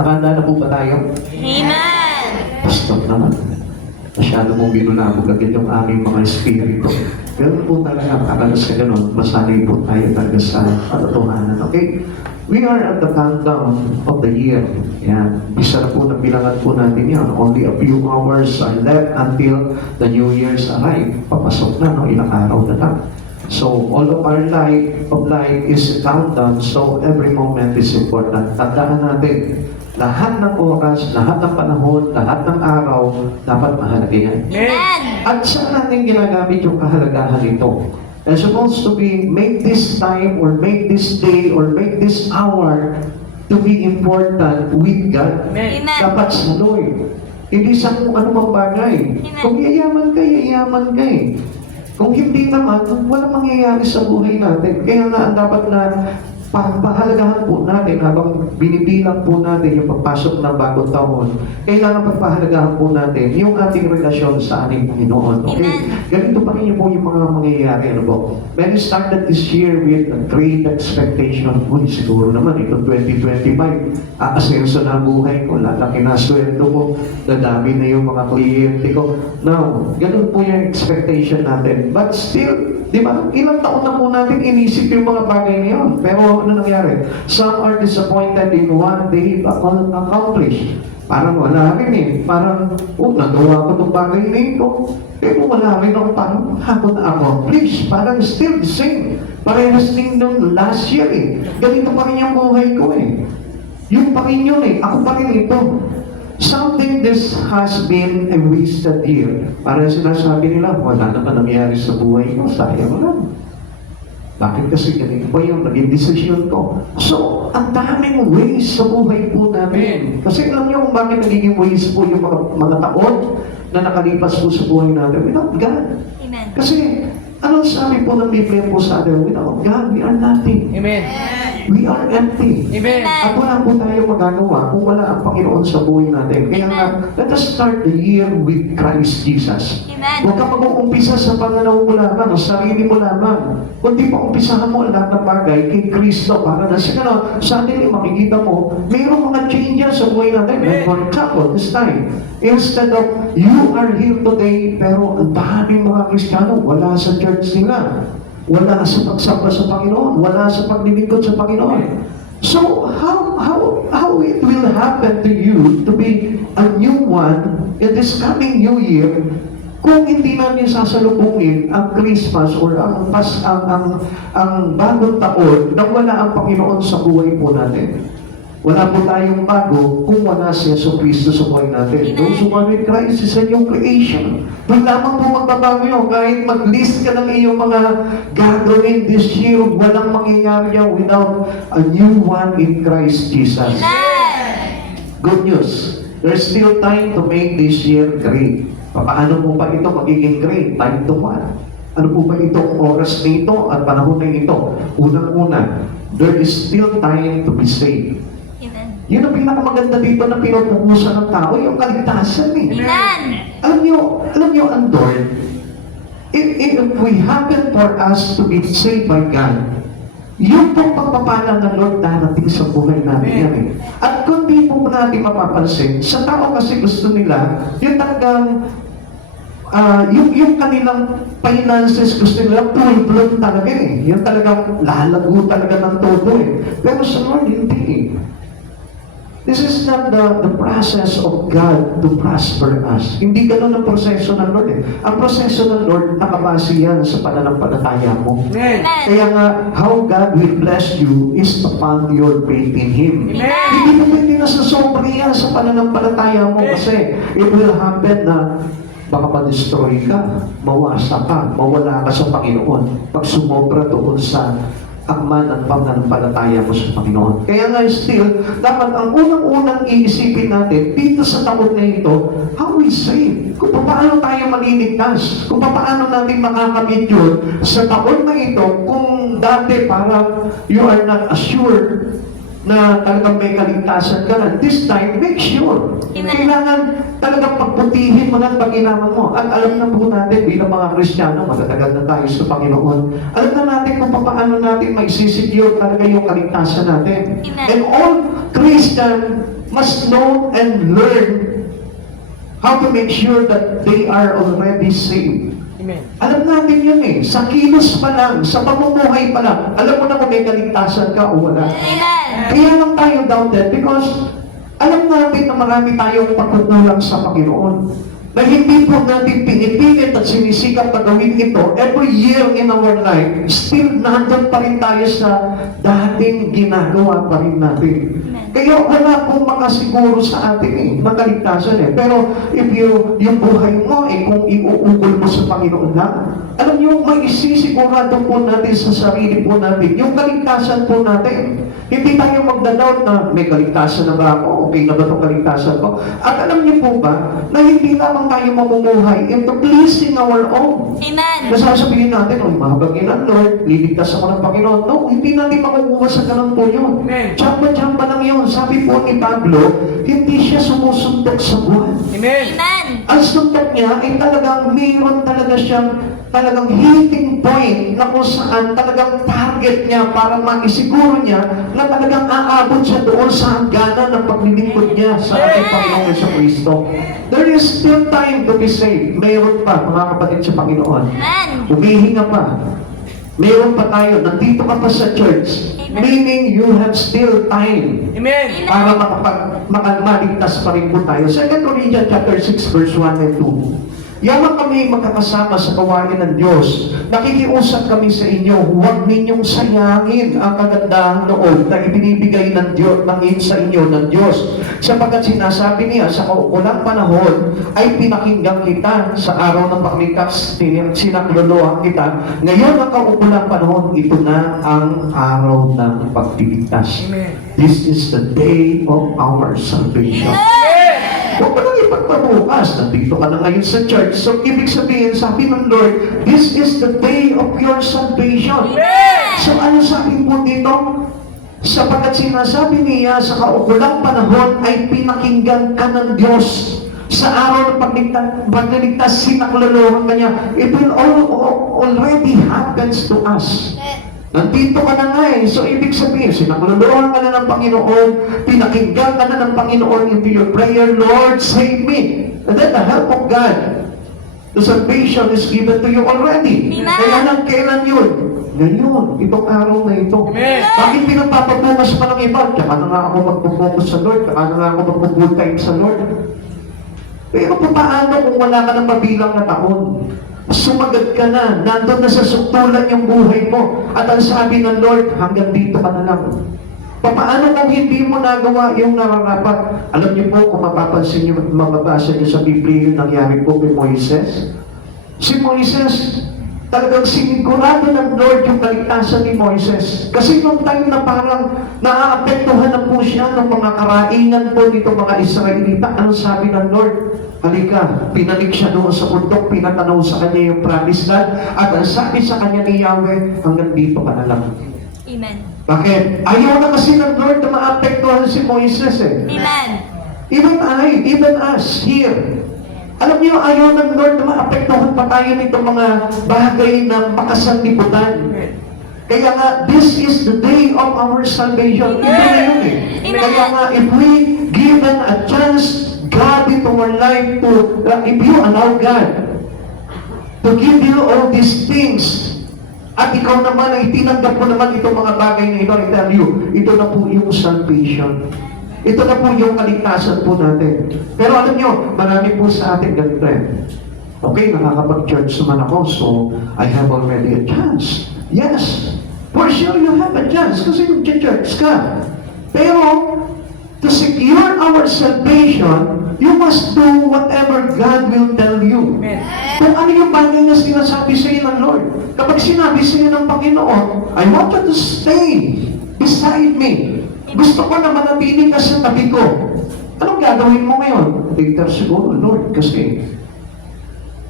Nakahanda na po ba tayo? Amen! Pastor naman. Masyado mong binulabog agad yung aming mga espiritu. Ganun po talaga, kakalas ka ganun, masanay po tayo talaga sa katotohanan. Okay? We are at the countdown of the year. Yan. Bisa na po na bilangan po natin yan. Only a few hours are left until the New Year's arrive. Papasok na, no? Ilang araw na lang. So, all of our life is a countdown, so every moment is important. Tandaan natin, lahat ng oras, lahat ng panahon, lahat ng araw, dapat mahalaga yan. Amen! At saan natin ginagamit yung kahalagahan nito? It's supposed to be, make this time, or make this day, or make this hour to be important with God. Amen. Dapat sa Lord. Hindi sa kung ano mang bagay. Amen. Kung yayaman ka eh. Kung hindi naman, walang mangyayari sa buhay natin. Kaya nga, ang dapat na pahalagahan po natin habang binibilang po natin yung pagpasok ng bagong taon, kailangan pagpahalagahan po natin yung ating relasyon sa ating Panginoon. Okay? Amen. Ganito pa rin po yung mga mangyayari. Ano po? When we started this year with a great expectation, siguro naman itong 2025, aasenso na ang buhay ko, lalaki na sweldo ko, dadami na yung mga kliyente ko. Now, ganun po yung expectation natin. But still, di ba? Ilang taon na po natin inisip yung mga bagay na yun. Pero ano nangyari? Some are disappointed in what they accomplish. Parang wala rin eh. Parang, nagawa ko itong bagay na ito. Pero wala rin ako parang hapon na accomplish. Parang still the same. Parehas din nung last year eh. Ganito pa rin yung buhay ko eh. Yung pa rin yun eh. Ako pa rin ito. Something this has been a wasted year. Parang sinasabi nila, wala naman nangyari sa buhay ko. Sayang lang. Bakit kasi ganito pa yung naging desisyon ko? So, ang daming ways sa buhay po namin. Kasi alam niyo kung bakit nagiging ways po yung mga taon na nakalipas po sa buhay natin without God. Amen. Kasi, anong sabi po ng Biblia po sa atin? Without God, we are nothing. Amen. We are empty. Amen. At wala po tayo magagawa kung wala ang Panginoon sa buhay natin. Kaya nga, let us start the year with Christ Jesus. Amen. Huwag ka mag-uumpisa sa pananaw mo lamang, o sarili mo lamang. Kundi pa umpisahan mo ang lahat ng bagay kay Kristo para na sa gano'n, suddenly makikita mo, mayroong mga changes sa buhay natin. Amen. For example, this time, instead of you are here today, pero ang daming mga Kristiyano wala sa church nila. Wala sa pagsamba sa Panginoon, wala sa paglilingkod sa Panginoon. So, how it will happen to you to be a new one in this coming new year kung hindi namin sasalubungin ang Christmas or ang bagong taon na wala ang Panginoon sa buhay po natin? Wala po tayong bago kung wala si Yesu Cristo sa buhay natin. Those who are with Christ is a new creation. Doon lamang po magbabago yun. Kahit mag-list ka ng iyong mga gagawin this year, walang mangyayari yan without a new one in Christ Jesus. Amen. Good news. There's still time to make this year great. Paano po ba ito magiging great? Time to what? Ano po ba itong oras na ito at panahon na ito? Unang-una, there is still time to be saved. Amen. Yun ang pinakamaganda dito na pinupukusan ng tao, yung kaligtasan eh. Amen. Alam niyo, Andor, if we happen for us to be saved by God, yung pong pagpapala ng Lord darating sa buhay natin yan eh. At kung di po natin mapapansin, sa tao kasi gusto nila, yung talagang, yung kanilang finances gusto nila full-blown talaga eh. Yung talagang lalago talaga ng todo eh. Pero sa Lord, hindi eh. This is not the process of God to prosper us. Hindi ganun ang proseso ng Lord eh. Ang proseso ng Lord, nakabase yan sa pananampalataya mo. Amen. Kaya nga, how God will bless you is upon your faith in Him. Amen. Hindi mo pwede na sa sobra yan sa pananampalataya mo kasi it will happen na baka ma-destroy ka, mawasa ka, mawala ka sa Panginoon pag sumobra doon sa akman at pananampalataya mo sa Panginoon. Kaya nga still, dapat ang unang-unang iisipin natin dito sa taon na ito, how we save? Kung paano tayo maliligtas? Kung paano natin makakamit yun sa taon na ito kung dati parang you are not assured na talagang may kaligtasan ka na. This time, make sure. Amen. Kailangan talagang pagputihin mo ng pag-inaman mo. At alam na po natin, bilang mga Kristiyano, matatagal na tayo sa Panginoon. Alam na natin kung paano natin maisisecure talaga yung kaligtasan natin. Amen. And all Christian must know and learn how to make sure that they are already saved. Amen. Alam natin yun eh. Sa kilos pa lang, sa pamumuhay pa lang, alam mo na kung may kaligtasan ka o wala. Amen. Kaya lang tayo doubted because alam natin na marami tayong pagkukulang sa Panginoon. Na hindi po natin pinipilit at sinisikap na gawin ito every year in our life, still nandun pa rin tayo sa dating ginagawa pa rin natin. Kaya wala pong makasiguro sa atin eh, ng kaligtasan eh. Pero if yung buhay mo eh, kung iuugol mo sa Panginoon lang, alam niyo, may isisigurado po natin sa sarili po natin, yung kaligtasan po natin. Hindi tayo magdadoubt na may kaligtasan na ba ako? Okay na ba itong kaligtasan ko? At alam niyo po ba, na hindi lamang tayo mamumuhay into pleasing our own. Amen. Nasasabihin natin, oh, mahabagin ang Lord, liligtas ako ng Panginoon. No, hindi natin makukuha sa ganun po yun. Amen. Tsamba-tsamba lang yun. Sabi po ni Pablo, hindi siya sumusuntok sa buwan. Amen. Amen. Ang suntok niya ay talagang mayroon talaga siyang talagang hitting point na kung saan talagang target niya para maisiguro niya na talagang aabot siya doon sa hangganan ng paglilingkod niya sa ating Panginoong Jesucristo. There is still time to be saved. Mayroon pa, mga kapatid sa Panginoon. Amen. Humihinga pa. Mayroon pa tayo. Nandito ka pa sa church. Meaning you have still time Amen. para maligtas pa rin po tayo. 2 Corinthians chapter 6 verse 1 and 2. Yaman kami magkakasama sa kawain ng Diyos. Nakikiusap kami sa inyo, huwag ninyong sayangin ang kagandahang loob na ibinibigay ng Diyos, sa inyo ng Diyos. Sapagkat sinasabi niya, sa kaukulang panahon ay pinakinggan kita sa araw ng pagligtas, sinaklolohan kita. Ngayon ang kaukulang panahon, ito na ang araw ng pagligtas. Amen. This is the day of our salvation. Huwag ka lang ipagpabukas. Nandito ka na ngayon sa church. So, ibig sabihin, sabi ng Lord, this is the day of your salvation. So, ano sabi po dito? Sapagkat sinasabi niya, sa kaukulang panahon ay pinakinggan ka ng Diyos. Sa araw ng pagliligtas, sinaklolohan ka niya. It will already happens to us. Nandito ka na nga eh. So, ibig sabihin, sinaklolohan ka na ng Panginoon, pinakinggan ka na ng Panginoon into your prayer, Lord, save me. And then the help of God, the salvation is given to you already. Amen. Kaya nang kailan yun? Ngayon, itong araw na ito. Amen. Bakit pinagpapabukas pa ng iba? Tsaka na nga ako magpupokus sa Lord, tsaka na nga ako magpufull time sa Lord. Pero paano kung wala ka ng mabilang na taon? Sumagad ka na, nandun na sa suktulan yung buhay mo. At ang sabi ng Lord, hanggang dito ka na lang. Paano kung hindi mo nagawa yung nararapat? Alam niyo po, kung mapapansin niyo, mababasa niyo sa Biblia yung nangyari po kay Moises. Si Moises, talagang sinigurado ng Lord yung kaligtasan ni Moises. Kasi nung time na parang naaapektuhan na po siya ng mga karainan po dito mga Israelita, ano sabi ng Lord? Halika, pinalik siya doon sa bundok, pinatanaw sa kanya yung promised land, at ang sabi sa kanya ni Yahweh, hanggang dito ka na lang. Amen. Bakit? Ayaw na kasi ng Lord na maapektuhan si Moises eh. Amen. Even us, here. Alam niyo, ayaw ng Lord na maapektuhan pa tayo nito mga bagay na makasanlibutan. Kaya nga, this is the day of our salvation. Ito na yun eh. Kaya nga, if we given a chance God into our life to, if you allow God to give you all these things, at ikaw naman ay tinanggap mo naman itong mga bagay na ito, I tell you, ito na po yung salvation. Ito na po yung kaligtasan po natin. Pero alam nyo, marami po sa atin ganito eh. Okay, nakakapag-church naman ako, so I have already a chance. Yes, for sure you have a chance kasi mag-church ka. Pero, to secure our salvation, you must do whatever God will tell you. Amen. Kung ano yung bagay na sinasabi sa iyo ng Lord. Kapag sinabi sa iyo ng Panginoon, I want you to stay beside me. Gusto ko na manatili ka sa tabi ko. Anong gagawin mo ngayon? Later siguro, Lord, kasi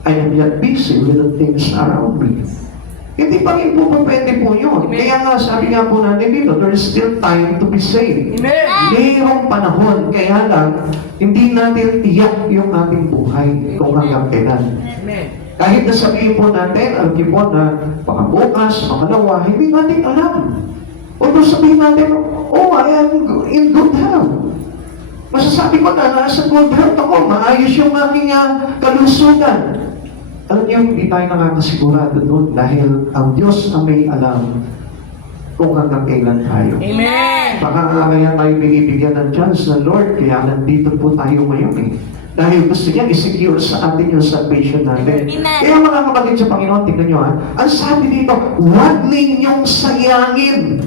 I am yet busy with the things around me. Hindi pa rin po pwede po yun. Kaya nga, sabi nga po natin dito, there is still time to be saved. Amen. Mayroong panahon, kaya lang, hindi natin tiyak yung ating buhay kung hanggang kailan. Amen. Kahit na sabihin po natin, alam niyo po na baka bukas, makalawa, hindi natin alam. Although sabihin natin, oh, I am in good health. Masasabi ko na nasa good health ako, maayos yung aking kalusugan. Alam niyo, hindi tayo nakakasigurado doon dahil ang Diyos ang may alam kung hanggang kailan tayo. Amen. Baka kaya tayo binibigyan ng chance na Lord, kaya nandito po tayo ngayon eh. Dahil gusto niya i-secure sa atin yung salvation natin. Amen. Kaya mga kapatid sa Panginoon, tingnan niyo ang sabi dito, huwag ninyong sayangin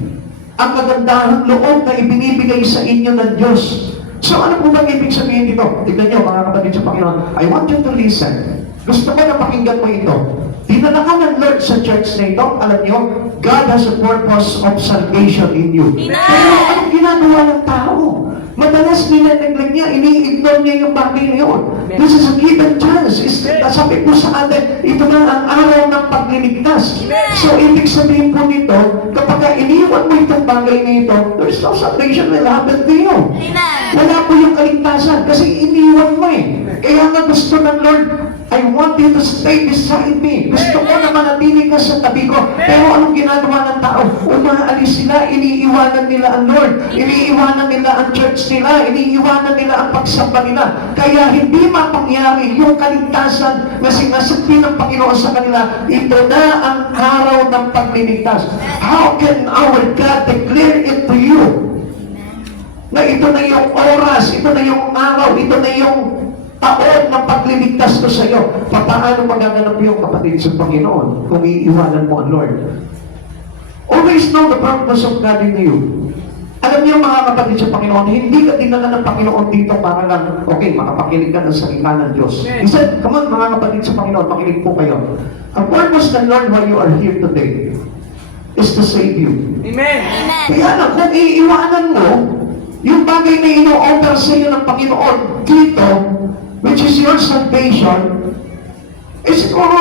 ang kagandahang loob na ibinibigay sa inyo ng Diyos. So ano po bang ibig sabihin dito? Tingnan niyo mga kapatid sa Panginoon, I want you to listen. Gusto ko na pakinggan mo ito. Dinala ka ng Lord sa church na ito, alam niyo, God has a purpose of salvation in you. Amen. Pero anong ginagawa ng tao? Madalas nilaleglag niya, ini-ignore niya yung bagay na yun. This is a given chance. Sabi po sa atin, ito na ang araw ng pagliligtas. So, ibig sabihin po nito, kapag iniwan mo itong bagay na ito, there is no salvation will happen to you. Amen. Wala po yung kaligtasan kasi iniwan mo eh. Kaya nga gusto ng Lord, I want you to stay beside me. Gusto ko na manatili ka sa tabi ko. Pero anong ginagawa ng tao? Umaalis sila, iniiwanan nila ang Lord. Iniiwanan nila ang church nila. Iniiwanan nila ang pagsamba nila. Kaya hindi mapangyari yung kaligtasan na sinasabi ng Panginoon sa kanila. Ito na ang araw ng pagliligtas. How can our God declare it to you? Na ito na yung oras, ito na yung araw, ito na yung taon ng pagliligtas ko sa iyo. Paano magaganap yung kapatid sa Panginoon kung iiwanan mo ang Lord? Always know the purpose of God in you. Alam niyo mga kapatid sa Panginoon, hindi ka dinala ng Panginoon dito para lang, okay, makapakinig ka ng salita ng Diyos. He said, come on mga kapatid sa Panginoon, makinig po kayo. Ang purpose ng Lord why you are here today is to save you. Amen. Amen. Kaya lang, kung iiwanan mo, yung bagay na ino-offer sa iyo ng Panginoon dito, which is your salvation, eh siguro,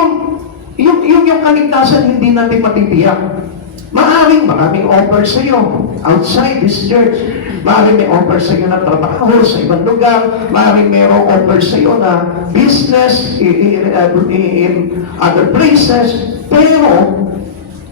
yung kaligtasan hindi natin matitiyak. Maraming offer sa iyo outside this church. Maraming may offer sa iyo na trabaho sa ibang lugar. Maraming mayroong offer sa iyo na business in other places. Pero,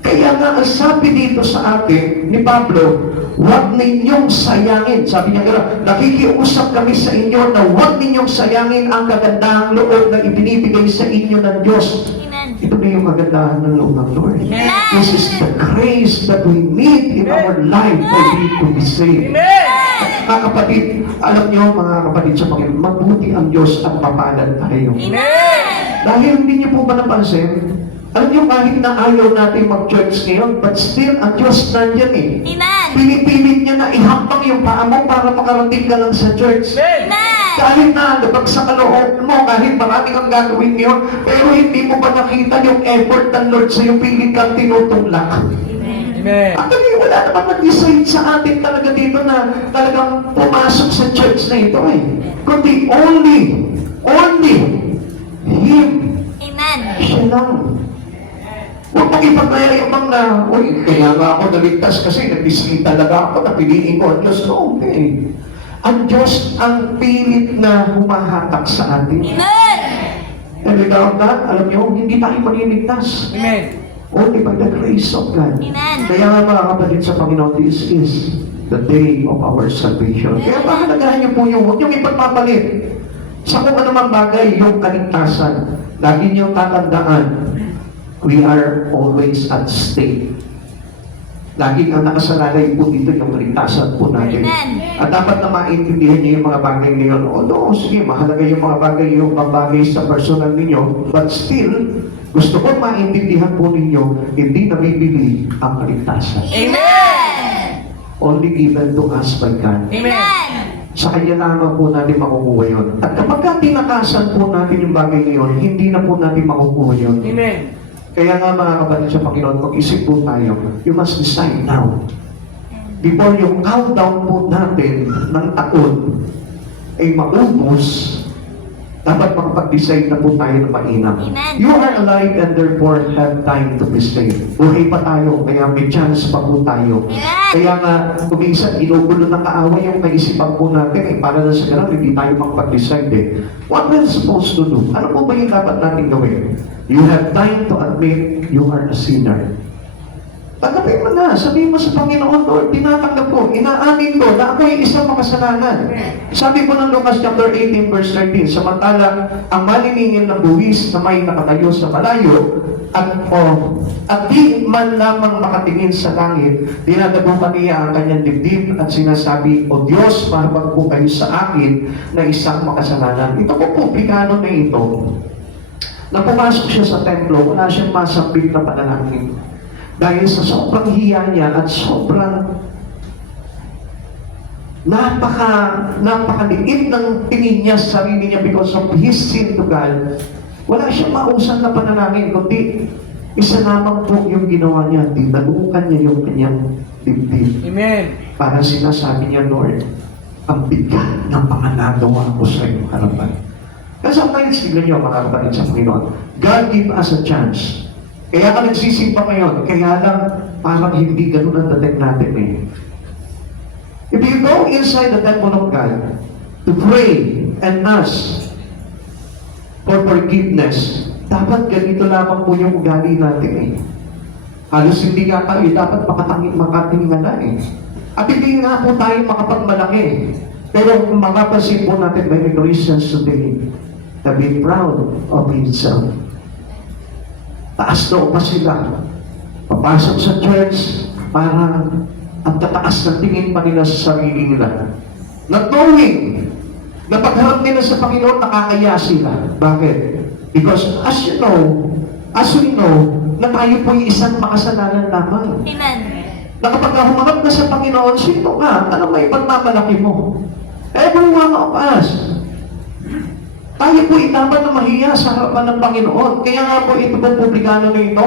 kaya nga ang sabi dito sa atin ni Pablo, huwag ninyong sayangin. Sabi niya gano'n, nakikiusap kami sa inyo na huwag ninyong sayangin ang kagandahang loob na ibinibigay sa inyo ng Diyos. Amen. Ito na yung kagandahan ng loob ng Lord. Amen. This is the grace that we need in our life for we to be saved. Amen. Mga kapatid, alam niyo mga kapatid sa Panginoon, mabuti ang Diyos at mapalad tayo. Amen. Dahil hindi niyo po ba napansin, alam niyo kahit na ayaw natin mag-church ngayon, but still, ang Diyos nandyan eh. Amen. Pinipilit niya na ihambang yung paa mo para makarating ka lang sa church. Amen. Amen. Kahit na labag sa kaloob mo, kahit maraming ang gagawin ngayon, pero hindi mo ba nakita yung effort ng Lord sa iyo, pilit kang tinutulak. Amen. Actually, wala naman nag-decide sa atin talaga dito na talagang pumasok sa church na ito eh. Kundi only Him. Amen. Siya lang. Huwag mong ipagmayayabang na, uy, kaya nga ako naligtas kasi nag-decide talaga ako, napiliin ko ang Diyos. No, okay. Ang Diyos ang pilit na humahatak sa atin. Amen. And without that, alam niyo, hindi tayo maliligtas. Amen. Only by the grace of God. Amen. Kaya nga mga kapatid sa Panginoon, this is the day of our salvation. Kaya pahalagahan niyo po yung, huwag niyong ipagpapalit. Sa kung anumang bagay, yung kaligtasan. Lagi niyong tatandaan, we are always at stake. Lagi ang nakasalalay po dito yung kaligtasan po natin. Amen. At dapat na maintindihan niyo yung mga bagay ngayon. No, sige, mahalaga yung mga bagay, yung mga bagay sa personal ninyo. But still, gusto ko maintindihan po ninyo, hindi nabibili ang kaligtasan. Amen. Only given to us by God. Amen. Sa Kanya lamang po natin makukuha yun. At kapag tinakasan po natin yung bagay ngayon, hindi na po natin makukuha yun. Amen. Kaya nga mga kapatid sa Panginoon, mag-isip po tayo, you must decide now. Before yung countdown po natin ng taon ay maubos, dapat makapag-decide na po tayo ng mainam. Amen. You are alive and therefore have time to be saved. Buhay pa tayo, kaya may chance pa po tayo. Amen. Kaya nga, kuminsan, inugulo ng kaaway yung kaisipan po natin, para na sa ganun, hindi tayo makapag-decide eh. What we're supposed to do? Ano po ba yung dapat natin gawin? You have time to admit you are a sinner. Tanggapin mo na, sabihin mo sa Panginoon, Lord, tinatanggap ko, inaamin ko na ako ay isang makasalanan. Sabi po ng Lucas chapter 18 verse 13, samantala ang maniningil ng buwis na may nakatayo sa malayo at di man lamang makatingin sa langit, dinadabukan niya ang kanyang dibdib at sinasabi, O Diyos, mahabag po kayo sa akin na isang makasalanan. Ito po publikano na ito. Na pumasok siya sa templo, wala siyang masambit na panalangin. Dahil sa sobrang hiya niya at sobrang napakaliit ng tingin niya sa sarili niya because of his sin to God, wala siyang mausap na panalangin, kundi isa lamang po yung ginawa niya, dinabukan niya yung kanyang dibdib. Amen. Para sinasabi niya, Lord, ang bigat ng panganagawa ko sa iyong harapan. Kasi sometimes, tignan niyo mga kapatid sa Panginoon, God give us a chance. Kaya ka nagsisimpa ngayon, kaya lang parang hindi ganun ang dating natin eh. If you go inside the temple of God to pray and ask for forgiveness, dapat ganito lamang po yung ugali natin eh. Halos hindi nga tayo, dapat makatingin na eh. At hindi nga po tayo makapagmalaki. Pero kung makapasin po natin by the Christians today, to be proud of himself. Taas daw pa sila. Papasok sa church, parang ang tataas ng tingin pa nila sa sarili nila. Not knowing na pagharap nila sa Panginoon, nakakaya sila. Bakit? Because as we know, na tayo po yung isang makasalanan lamang. Amen. Na kapag humarap na sa Panginoon, sino nga? Ano may pagmamalaki mo? Every one of us. Tayo po dapat na mahiya sa harapan ng Panginoon. Kaya nga po ito pong publikano na ito,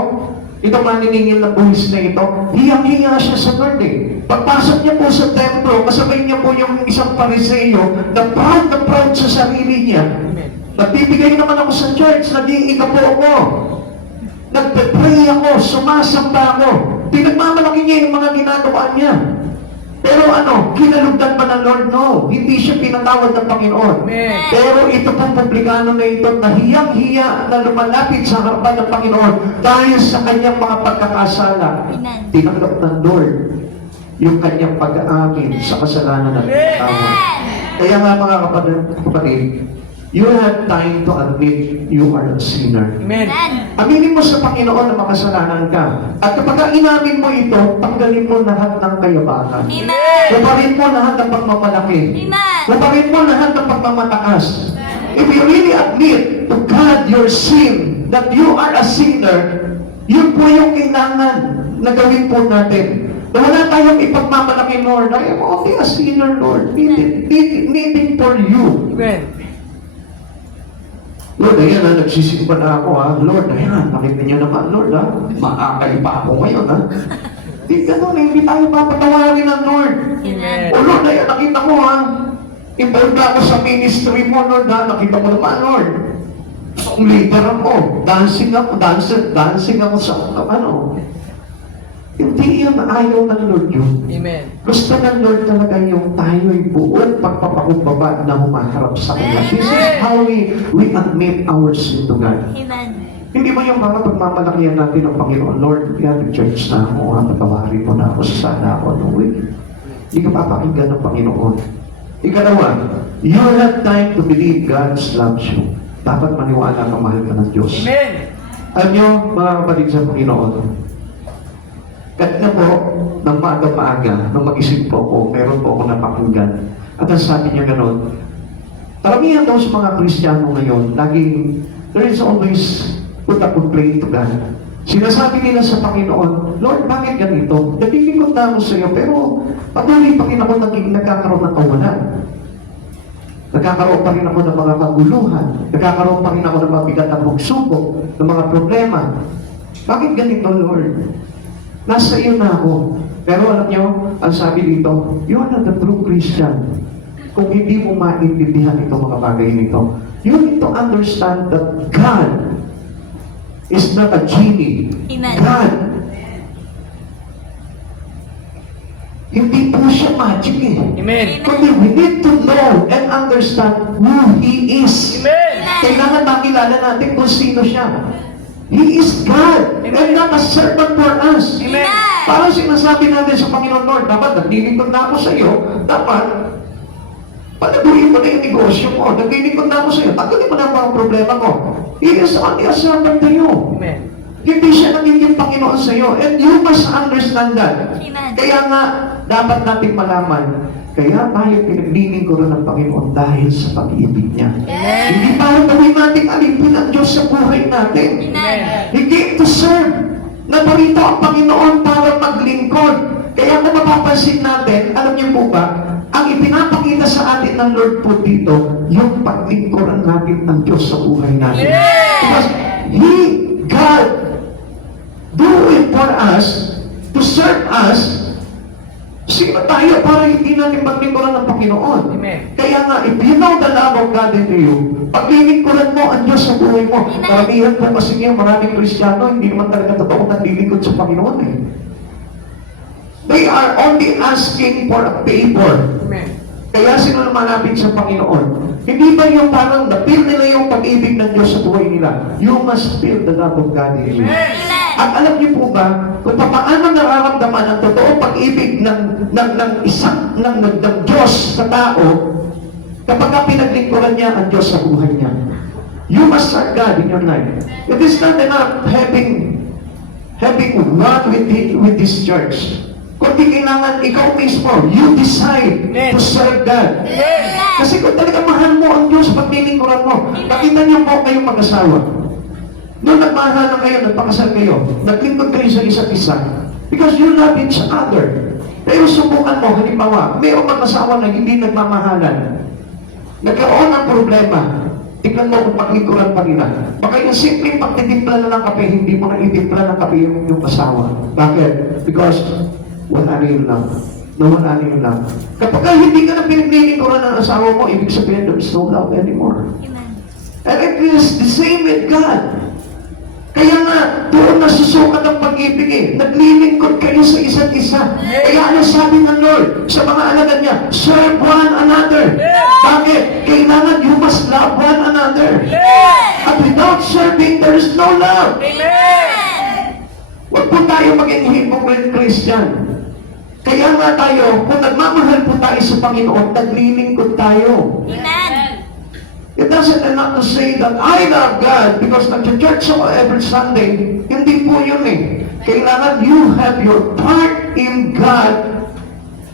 itong maniningil na buwis na ito, hiyang-hiya siya sa Lord eh. Pagpasok niya po sa templo, kasabay niya po yung isang pariseyo na proud sa sarili niya. Nagbibigay naman ako sa church, nag-iiga po ako. Nagpe-pray ako, sumasamba ako. Pinagmamalaki niya yung mga ginagawa niya. Pero kinalugdan pa ng Lord? No. Hindi siya pinatawad ng Panginoon. Amen. Pero ito pong publikano na ito na hiyang-hiya na lumalapit sa harapan ng Panginoon dahil sa kanyang mga pagkakasala. Amen. Tinanggap ng Lord yung kanyang pag-aamin sa kasalanan ng tama. Kaya nga mga kapatid, you have time to admit you are a sinner. Amen. Aminin mo sa Panginoon na makasalanan ka. At kapag inamin mo ito, tanggalin mo lahat ng kayabatan. Amen. Labarin mo lahat ng pagmamalaki. Amen. Labarin mo lahat ng pagmamataas. If you really admit to God your sin, that you are a sinner, yun po yung kailangan na gawin po natin. Na wala tayong ipagmamalaki, Lord. I am only a sinner, Lord. Needing for you. Amen. Lord, ayan nagsisimba na ako Lord, ayan, nakita niyo naman, Lord maakay pa ako ngayon Di ganun, hindi tayo papatawarin ng Lord. Amen. O Lord, ayan, nakita ko involved ako sa ministry mo, Lord nakita mo naman, Lord. So, ang leader ako, dancing ako sa Hindi yun, ayaw ng Lord yun. Amen. Gusto ng Lord talaga yung tayo'y buong pagpapakumbaba na humaharap sa Kanya. This is how we admit our sin to God. Amen. Hindi mo yung mga pagmamalakihan natin ng Panginoon, Lord, kaya church na ako, patawarin mo na ako sa sana ako. No way. Hindi ka papakinggan ng Panginoon. Ikalawa, you have time to believe God loves you. Dapat maniwala ka, mahal ka ng Diyos. Amen. Alam niyo, mga kapatid sa Panginoon, kanina po, ng maaga-maaga, nung mag-isip po ako, meron po ako napakinggan. At ang sabi niya gano'n, karamihan daw sa mga Kristiyano ngayon, laging, there is always put a complaint to God. Sinasabi nila sa Panginoon, Lord, bakit ganito? Naglilingkod na ako sa iyo, pero patuloy pa rin ako nagkakaroon ng kawalan. Nagkakaroon pa rin ako ng mga kaguluhan. Nagkakaroon pa rin ako ng mabigat na pagsubok, ng mga problema. Bakit ganito, Lord? Nasa iyo na ako. Pero alam niyo, ang sabi dito, you are not a true Christian. Kung hindi mo maintindihan itong mga bagay nito, you need to understand that God is not a genie. Amen. God, hindi po siya magic eh. Amen. Kundi we need to know and understand who He is. Amen. Kailangan makilala natin kung sino siya. He is God and not a servant for us. Amen. Parang sinasabi natin sa Panginoon, Lord, dapat naglilingkod na ako sa iyo, dapat palaguin mo na yung negosyo mo, naglilingkod na ako sa iyo, tagalin mo na ang mga problema ko. He is only a servant to you. Amen. Hindi siya nagiging Panginoon sa iyo. And you must understand that. Amen. Kaya nga, dapat natin malaman, kaya tayo pinaglilingkuran ng Panginoon dahil sa pag-ibig niya. Yes. Hindi para gawin natin alipin ang Diyos sa buhay natin. Amen. He came to serve. Naparito ang Panginoon para maglingkod. Kaya kung mapapansin natin, alam niyo po ba, ang ipinapakita sa atin ng Lord po dito, yung paglingkuran natin ng Diyos sa buhay natin. Yes. Because He, God, do it for us, to serve us. Sino tayo para hindi natin maglingkuran ng Panginoon? Amen. Kaya nga, if you know the love of God into you, paglilingkuran mo ang Diyos sa buhay mo. Amen. Karamihan po kasi ngayon, maraming Kristiyano, hindi naman talaga totoo naglilingkod sa Panginoon eh. They are only asking for a favor. Amen. Kaya sila malapit sa Panginoon. Hindi ba yung parang na-feel nila yung pag-ibig ng Diyos sa buhay nila? You must feel the love of God in you. Amen. At alam niyo po ba, kung paano nararamdaman ang totoo pag-ibig ng Diyos sa tao, kapag pinaglingkuran niya ang Diyos sa buhay niya. You must serve God in your life. It is not enough having one with this church. Kundi kailangan ikaw mismo, you decide to serve God. Kasi kung talaga mahal mo ang Diyos, paglilingkuran mo, nakita niyo po kayong mag-asawa. Noong nagmahalan kayo, nagpakasal kayo, naglingkod kayo sa isa't isa. Because you love each other. Pero subukan mo, halimbawa, mayroong mag-asawa na hindi nagmamahalan. Nagkaroon ng problema. Tignan mo kung paglingkuran pa nila. Baka yung simpleng pagtitimpla na ng kape, hindi mo na itimpla ng kape yung asawa. Bakit? Because wala na yung love. Nawala na yung love. Kapag hindi ka na pinaglilingkuran ng asawa mo, ibig sabihin, there is no love anymore. Amen. And it is the same with God. Kaya nga, doon nasusukat ang pag-ibig eh. Naglilingkod kayo sa isa't isa. Kaya ano sabi ng Lord sa mga alagad niya? Serve one another. Bakit? Kailangan you must love one another. At without serving, there is no love. Amen. Huwag po tayo maging hypocrite Christian. Kaya nga tayo, kung nagmamahal po tayo sa Panginoon, naglilingkod tayo. Amen. It doesn't enough to say that I love God because nag-church ako every Sunday. Hindi po yun eh. Kailangan you have your part in God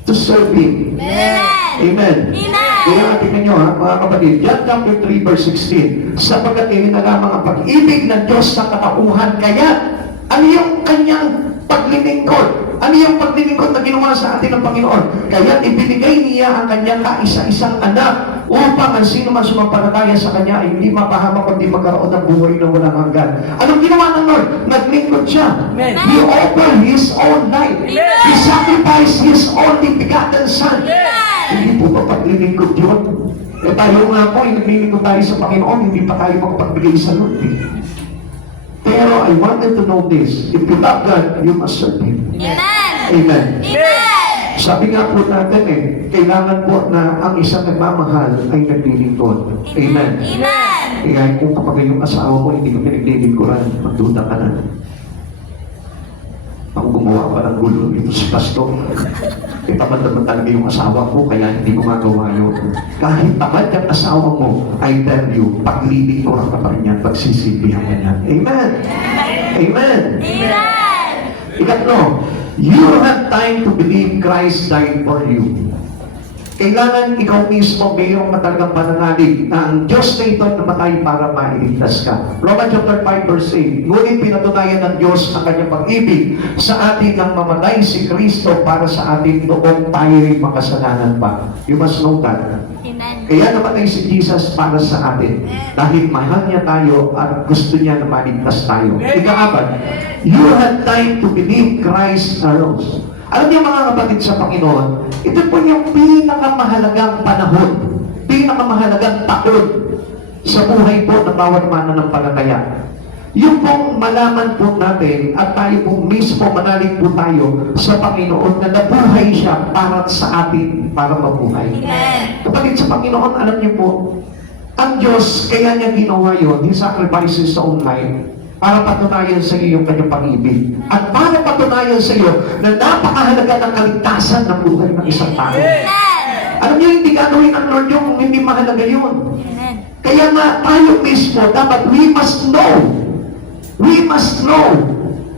to serve Him. Amen. Kaya nga tingnan nyo ha, mga kapatid, John chapter 3 verse 16, sapagkat ininalaman ang pag-ibig ng Diyos sa katauhan, kaya ano yung kanyang paglilingkod? Ano yung paglilingkod na ginawa sa atin ng Panginoon? Kaya ibinigay niya ang kanyang kaisa-isang anak upang ang sino man sumampalataya sa kanya ay hindi mapahamak kundi magkaroon ng buhay na walang hanggan. Anong ginawa ng Lord? Naglingkod siya. Amen. He offered His own life. Amen. He sacrificed His only begotten Son. Hindi po ba paglilingkod yun? Eh tayo nga po, naglilingkod tayo sa Panginoon, hindi pa tayo makapagbigay sa Lord. Pero I wanted to know this. If you love God, you must serve Him. Amen. Amen. Amen. Sabi nga po natin kailangan po na ang isang nagmamahal ay naglilingkod. Amen. Amen. Kaya kung kapag yung asawa mo hindi ka pinaglilingkuran, magduda ka na. Ako gumawa pa ng gulo dito si Pastor. Tamad naman talaga yung asawa ko, kaya hindi ko magawa yun. Kahit tamad yung asawa mo, I tell you, paglilingkuran ka pa rin yan, pagsisipihan ka yan. Amen. Amen. Amen. Ikatlo, you have time to believe Christ died for you. Kailangan ikaw mismo mayroong matalagang pananalig na ang Diyos na ito namatay para mailigtas ka. Romans chapter 5 verse 8, ngunit pinatunayan ng Diyos ang kanyang pag-ibig sa atin nang mamatay si Kristo para sa atin noong tayo'y makasalanan pa. You must know that. Amen. Kaya namatay si Jesus para sa atin. Dahil mahal niya tayo at gusto niya na maligtas tayo. Ika-apat, you have time to believe Christ arose. Alam niyo mga kapatid sa Panginoon, ito po yung pinakamahalagang panahon, pinakamahalagang taon sa buhay po ng bawat mananampalataya. Yung pong malaman po natin at tayo pong mismo manalig po tayo sa Panginoon na nabuhay siya para sa atin, para mabuhay. Amen. Kapatid sa Panginoon, alam niyo po, ang Diyos, kaya niya ginawa yun, He sacrifices His own life para patunayan sa iyo yung kanyang pag-ibig. At para patunayan sa iyo na napakahalaga ng kaligtasan ng buhay ng isang tao. Amen. Alam niyo, hindi gagawin ng Lord yun kung hindi mahalaga yun. Amen. Kaya nga tayo mismo, dapat we must know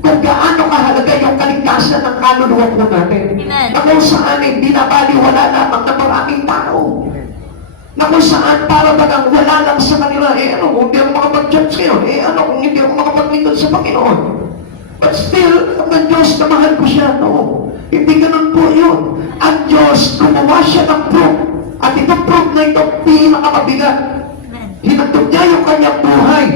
kung gaano kahalaga yung kaligtasan ng kaluluwa po natin. Amen. Na kung saan ay binabaliwala lamang ng maraming tao. Na kung saan para bagang wala lang sa kanila, ano kung hindi ako makapag-judge ngayon, ano kung hindi ako makapaglingkod sa Panginoon. But still, ang Diyos na mahal ko siya, no. Hindi ganun po yun. Ang Diyos, gumawa siya ng proof. At itong proof na ito, pinakamabigat. Amen. Hinagtog niya yung kanyang buhay.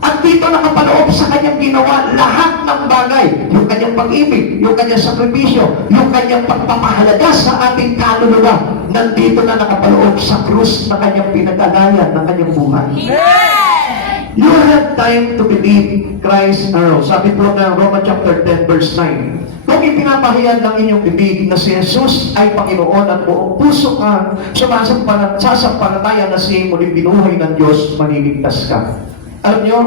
At dito nakapaloob sa kanyang ginawa lahat ng bagay. Yung kanyang pag-ibig, yung kanyang sakripisyo, yung kanyang pagpapahalaga sa ating kaluluwa. Nandito na nakapaloob sa krus na kanyang pinag-agayan ng kanyang buhay. Amen. You have time to believe Christ arose. Sabi po ng Roma chapter 10 verse 9. Kung ipinapahiyan ng inyong bibig na si Jesus ay Panginoon at buong puso ka, sasampalataya na siya muling binuhay ng Diyos, maniligtas ka. Alam nyo,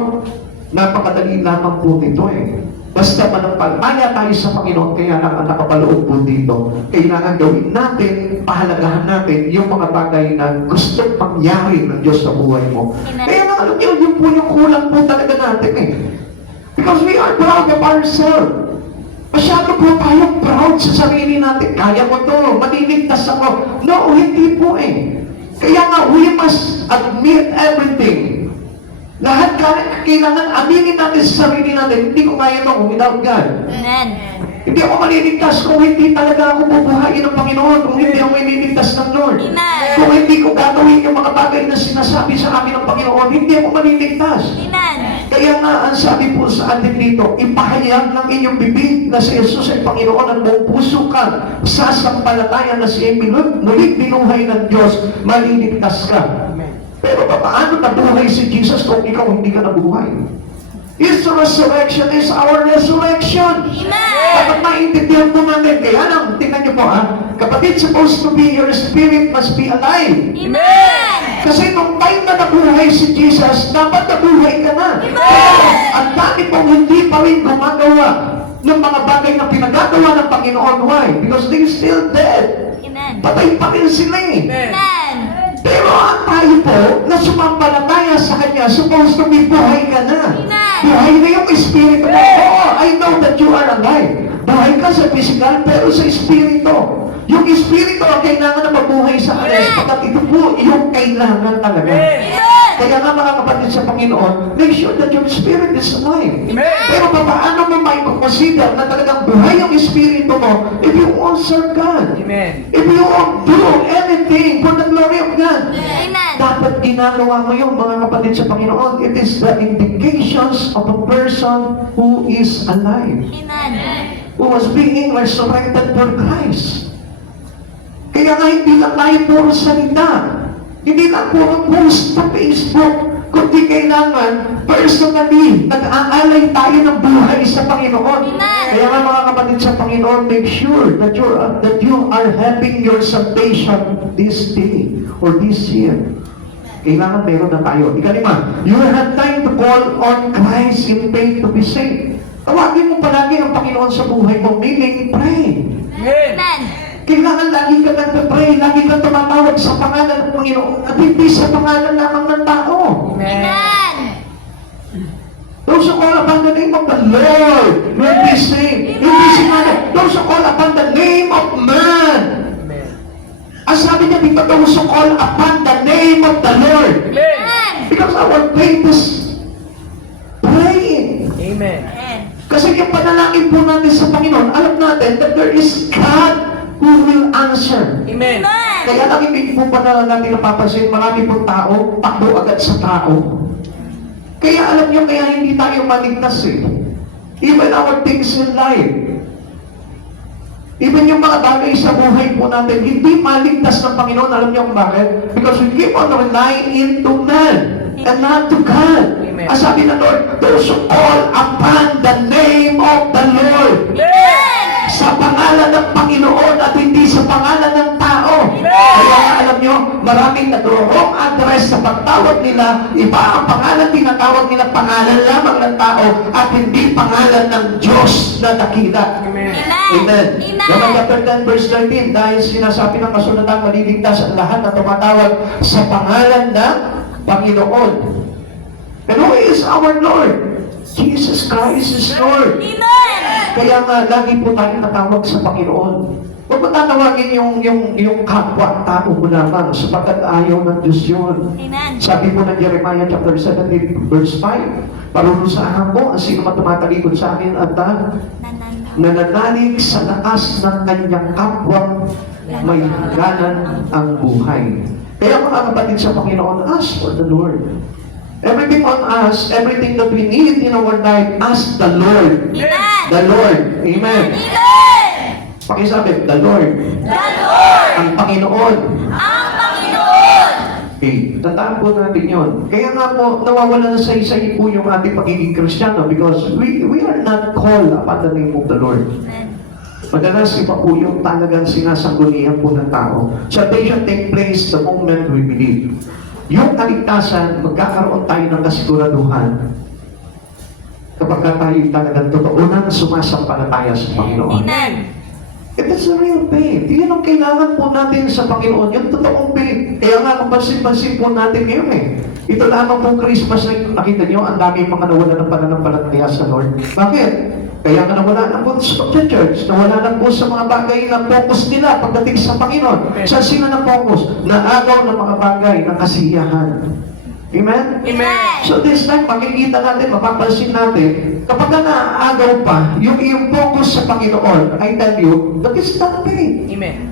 napakadali lamang po nito eh. Basta manampalataya tayo sa Panginoon, kaya nakapaloob po dito. Kailangan gawin natin, pahalagahan natin yung mga bagay na gusto mangyari ng Diyos sa buhay mo. Amen. Kaya na alam nyo, yun po yung kulang po talaga natin eh. Because we are proud of ourselves. Masyado po tayong proud sa sarili natin. Kaya ko to, maliligtas ako. No, hindi po eh. Kaya nga, we must admit everything. Lahat kailangan aminin natin sa sarili natin, hindi ko kaya ito without God. Amen. Hindi ako maliligtas kung hindi talaga ako bubuhayin ng Panginoon, kung hindi ako maliligtas ng Lord. Amen. Kung hindi ko gagawin yung mga bagay na sinasabi sa akin ng Panginoon, hindi ako maliligtas. Amen. Kaya nga, ang sabi po sa atin dito, ipahayag ng inyong bibig na si Jesus ay Panginoon at buong puso ka, sasampalataya na siya muling binuhay ng Diyos, maliligtas ka. Pero paano nabuhay si Jesus kung ikaw hindi ka nabuhay? His resurrection is our resurrection. Amen. Dapat maintindihan po natin. Kaya lang, tingnan niyo po kapatid, supposed to be, your spirit must be alive. Amen. Kasi nung time na nabuhay si Jesus, dapat nabuhay ka na. Amen. Ang dami pong hindi pa rin gumagawa ng mga bagay na pinagagawa ng Panginoon. Why? Because they're still dead. Amen. Patay pa rin sila eh. Amen. Pero ang tayo po, na sumampalataya sa Kanya, supposed to be buhay ka na. Amen. Buhay na yung espiritu mo. Oh, I know that you are alive. Buhay ka sa physical, pero sa espiritu. Yung espiritu ang kailangan na mabuhay sa atin, sapagkat ito po yung kailangan talaga. Amen. Kaya nga mga kapatid sa Panginoon, make sure that your spirit is alive. Amen. Pero paano mo may consider na talagang buhay yung espiritu mo if you won't serve God? Amen. If you won't do anything for the glory of God? Amen. Dapat ginagawa mo yung mga kapatid sa Panginoon. It is the indications of a person who is alive, Amen. who was being resurrected for Christ. Kaya nga hindi lang tayo puro salita, hindi lang puro post sa Facebook, kundi kailangan personally nag-aalay tayo ng buhay sa Panginoon. Amen. Kaya nga mga kapatid sa Panginoon, make sure that you are having your salvation this day or this year. Kailangan meron na tayo. Ikalima, you have time to call on Christ in faith to be saved. Tawagin mo palagi ang Panginoon sa buhay mo, meaning pray. Amen. Amen. Kailangan lagi ka nagpe-pray, lagi ka tumatawag sa pangalan ng Panginoon at hindi sa pangalan lamang ng tao. Amen. Amen. Those who call upon the name of the Lord will be saved. Hindi sinabi, those who call upon the name of man. Amen. Ang sabi niya dito, those who call upon the name of the Lord. Amen. Because our faith is praying. Amen. Kasi yung panalangin po natin sa Panginoon, alam natin that there is God who will answer. Amen. Kaya lang hindi po pa natin napapansin, marami pong tao, takbo agad sa tao. Kaya alam nyo, kaya hindi tayo maligtas eh. Even our things in life. Even yung mga bagay sa buhay po natin, hindi maligtas ng Panginoon. Alam niyo kung bakit? Because we keep on relying into man and not to God. Amen. Ang sabi ng Lord, those who call upon the name of the Lord. Amen. Sa pangalan ng Panginoon at hindi sa pangalan ng tao. Kaya nga alam nyo, maraming nag-wrong address sa pagtawag nila. Iba ang pangalan tinatawag nila, pangalan lamang ng tao at hindi pangalan ng Diyos na dakila. Amen. Amen. Amen. Romans chapter 10 verse 13, dahil sinasabi ng kasulatan, maliligtas ang lahat na tumatawag sa pangalan ng Panginoon. And who is our Lord? Jesus Christ is Lord. Amen. Kaya nga, lagi po tayo natawag sa Panginoon. Huwag mo tatawagin yung kapwa-tao mo lamang sapagkat ayaw ng Diyos yun. Amen. Sabi po ng Jeremiah chapter 17 verse 5, parurusahan ko ang sino man tumatalikod sa akin at nananalig sa lakas ng kanyang kapwa, may hangganan ang buhay. Kaya mga kapatid sa Panginoon, ask for the Lord. Everything on us, everything that we need in our life, ask the Lord. Amen. The Lord. Amen. Amen. Pakisabi, the Lord. The Lord. Ang Panginoon. Ang Panginoon. Okay, tandaan po natin yun. Kaya nga po, nawawala na sa isa-isa po yung ating pagiging Kristiyano because we are not called upon the name of the Lord. Amen. Madalas iba po yung talagang sinasanggunian po ng tao. Salvation take place the moment we believe. Yung kaligtasan, magkakaroon tayo ng kasiguraduhan kapag tayo talagang totoo nang sumasampalataya sa Panginoon. Amen. It is a real faith. Yan ang kailangan po natin sa Panginoon, yung totoong faith. Kaya nga, kapansin-pansin po natin ngayon eh. Ito lamang pong Christmas na nakita nyo, ang daming mga nawala ng pananampalataya sa Lord. Bakit? Kaya nga nawala na po sa church, nawala na po sa mga bagay na focus nila pagdating sa Panginoon. Sa sino na focus? Naagaw ng mga bagay ng kasiyahan. Amen? Amen. So this time, makikita natin, mapapansin natin, kapag naaagaw pa, yung iyong focus sa Panginoon, I tell you, that is not faith. Amen.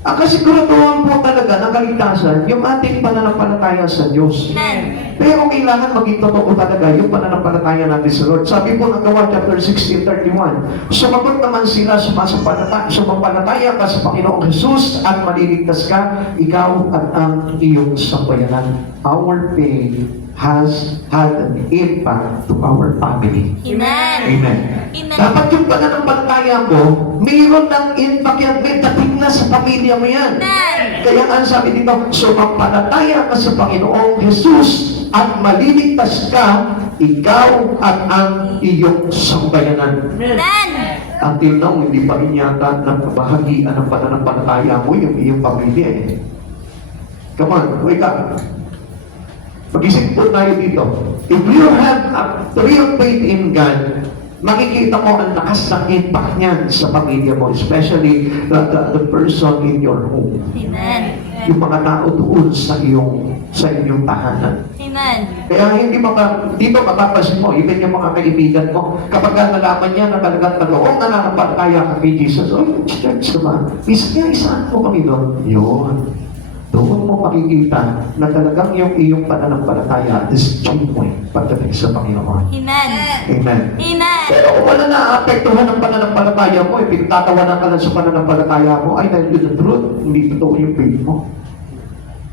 Ang kasiguraduhan po talaga ng kaligtasan, yung ating pananampalataya sa Diyos. Amen. Pero kailangan maging totoo talaga yung pananampalataya natin sa Lord. Sabi po ng Gawa chapter 16:31, sumagot naman sila, sumampalataya ka sa Panginoong Jesus at maliligtas ka, ikaw at ang iyong sambayanan. Our faith has had an impact to our family. Amen. Amen. Amen. Dapat yung pananampalataya mo, mayroon ng impact yan, may dating na sa pamilya mo yan. Amen. Kaya nga ang sabi dito, sumampalataya ka sa Panginoong Jesus at maliligtas ka, ikaw at ang iyong sambayanan. Amen. Until now, hindi pa rin yata nagbahagian ng pananampalataya mo yung iyong pamilya eh. Come on, wake up. Mag-isip po tayo dito. If you have a real faith in God, makikita mo ang lakas ng impact niyan sa pamilya mo, especially the person in your home. Amen. Yung mga tao doon sa inyong tahanan. Amen. Kaya hindi dito mapapansin mo, even yung mga kaibigan mo, kapag nalaman niya na talagang talagang nananampalataya ka kay Jesus, oh, church ka ba? Isaan mo kami doon? Yun. Doon mo makikita na talagang yung iyong pananampalataya is genuine pagdating sa Panginoon. Amen. Amen. Amen. Pero kung wala na-apektuhan ng pananampalataya mo, pinagtatawanan ka lang sa pananampalataya mo, ay dahil the truth, hindi totoo yung faith mo.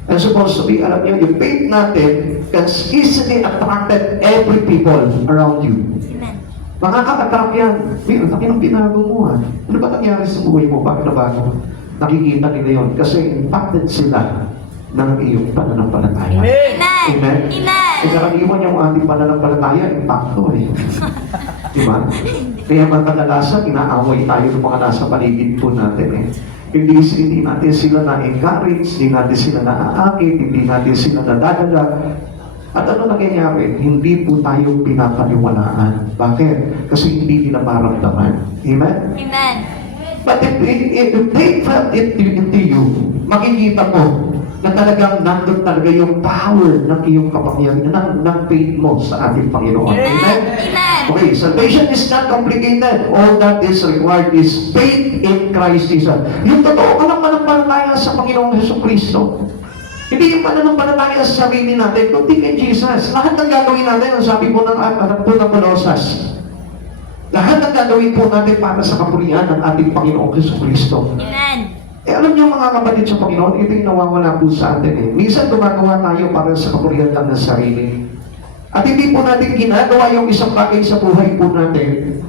And supposed to be, alam niyo, yung faith natin can easily attracted every people around you. Amen. Makaka-attract yan. Ang laki ng binago mo ha. Ano ba nangyari sa buhay mo? Bakit nabago? Nakikita nila yun kasi impacted sila ng iyong pananampalataya. Amen. Amen? Amen. Kaya karaniwan yung ating pananampalataya, impacto eh. Diba? Kaya kadalasan, inaaway tayo ng mga nasa paligid po natin eh. Hindi natin sila na-encourage, hindi natin sila na-aakit, hindi natin sila nadadala. At ano nangyayari? Hindi po tayo pinapaniwalaan. Bakit? Kasi hindi nila maramdaman. Amen? Amen. But if they felt it into you, makikita mo na talagang nandun talaga yung power ng iyong kapangyarihan, ng faith mo sa ating Panginoon. Amen? Amen. Okay, salvation is not complicated. All that is required is faith in Christ Jesus. Yung totoo ka ng pananampalataya sa Panginoong Jesucristo. Hindi yung pananampalataya sa sarili natin, kundi kay Jesus. Lahat ng gagawin natin, ang sabi po ng Kolosas, lahat ng gagawin po natin para sa kapurihan ng ating Panginoong Jesucristo. Amen. Alam niyo mga kapatid sa Panginoon, ito yung nawawala po sa atin eh. Minsan gumagawa tayo para sa kapurihan lang ng sarili. At hindi po natin ginagawa yung isang bagay sa buhay po natin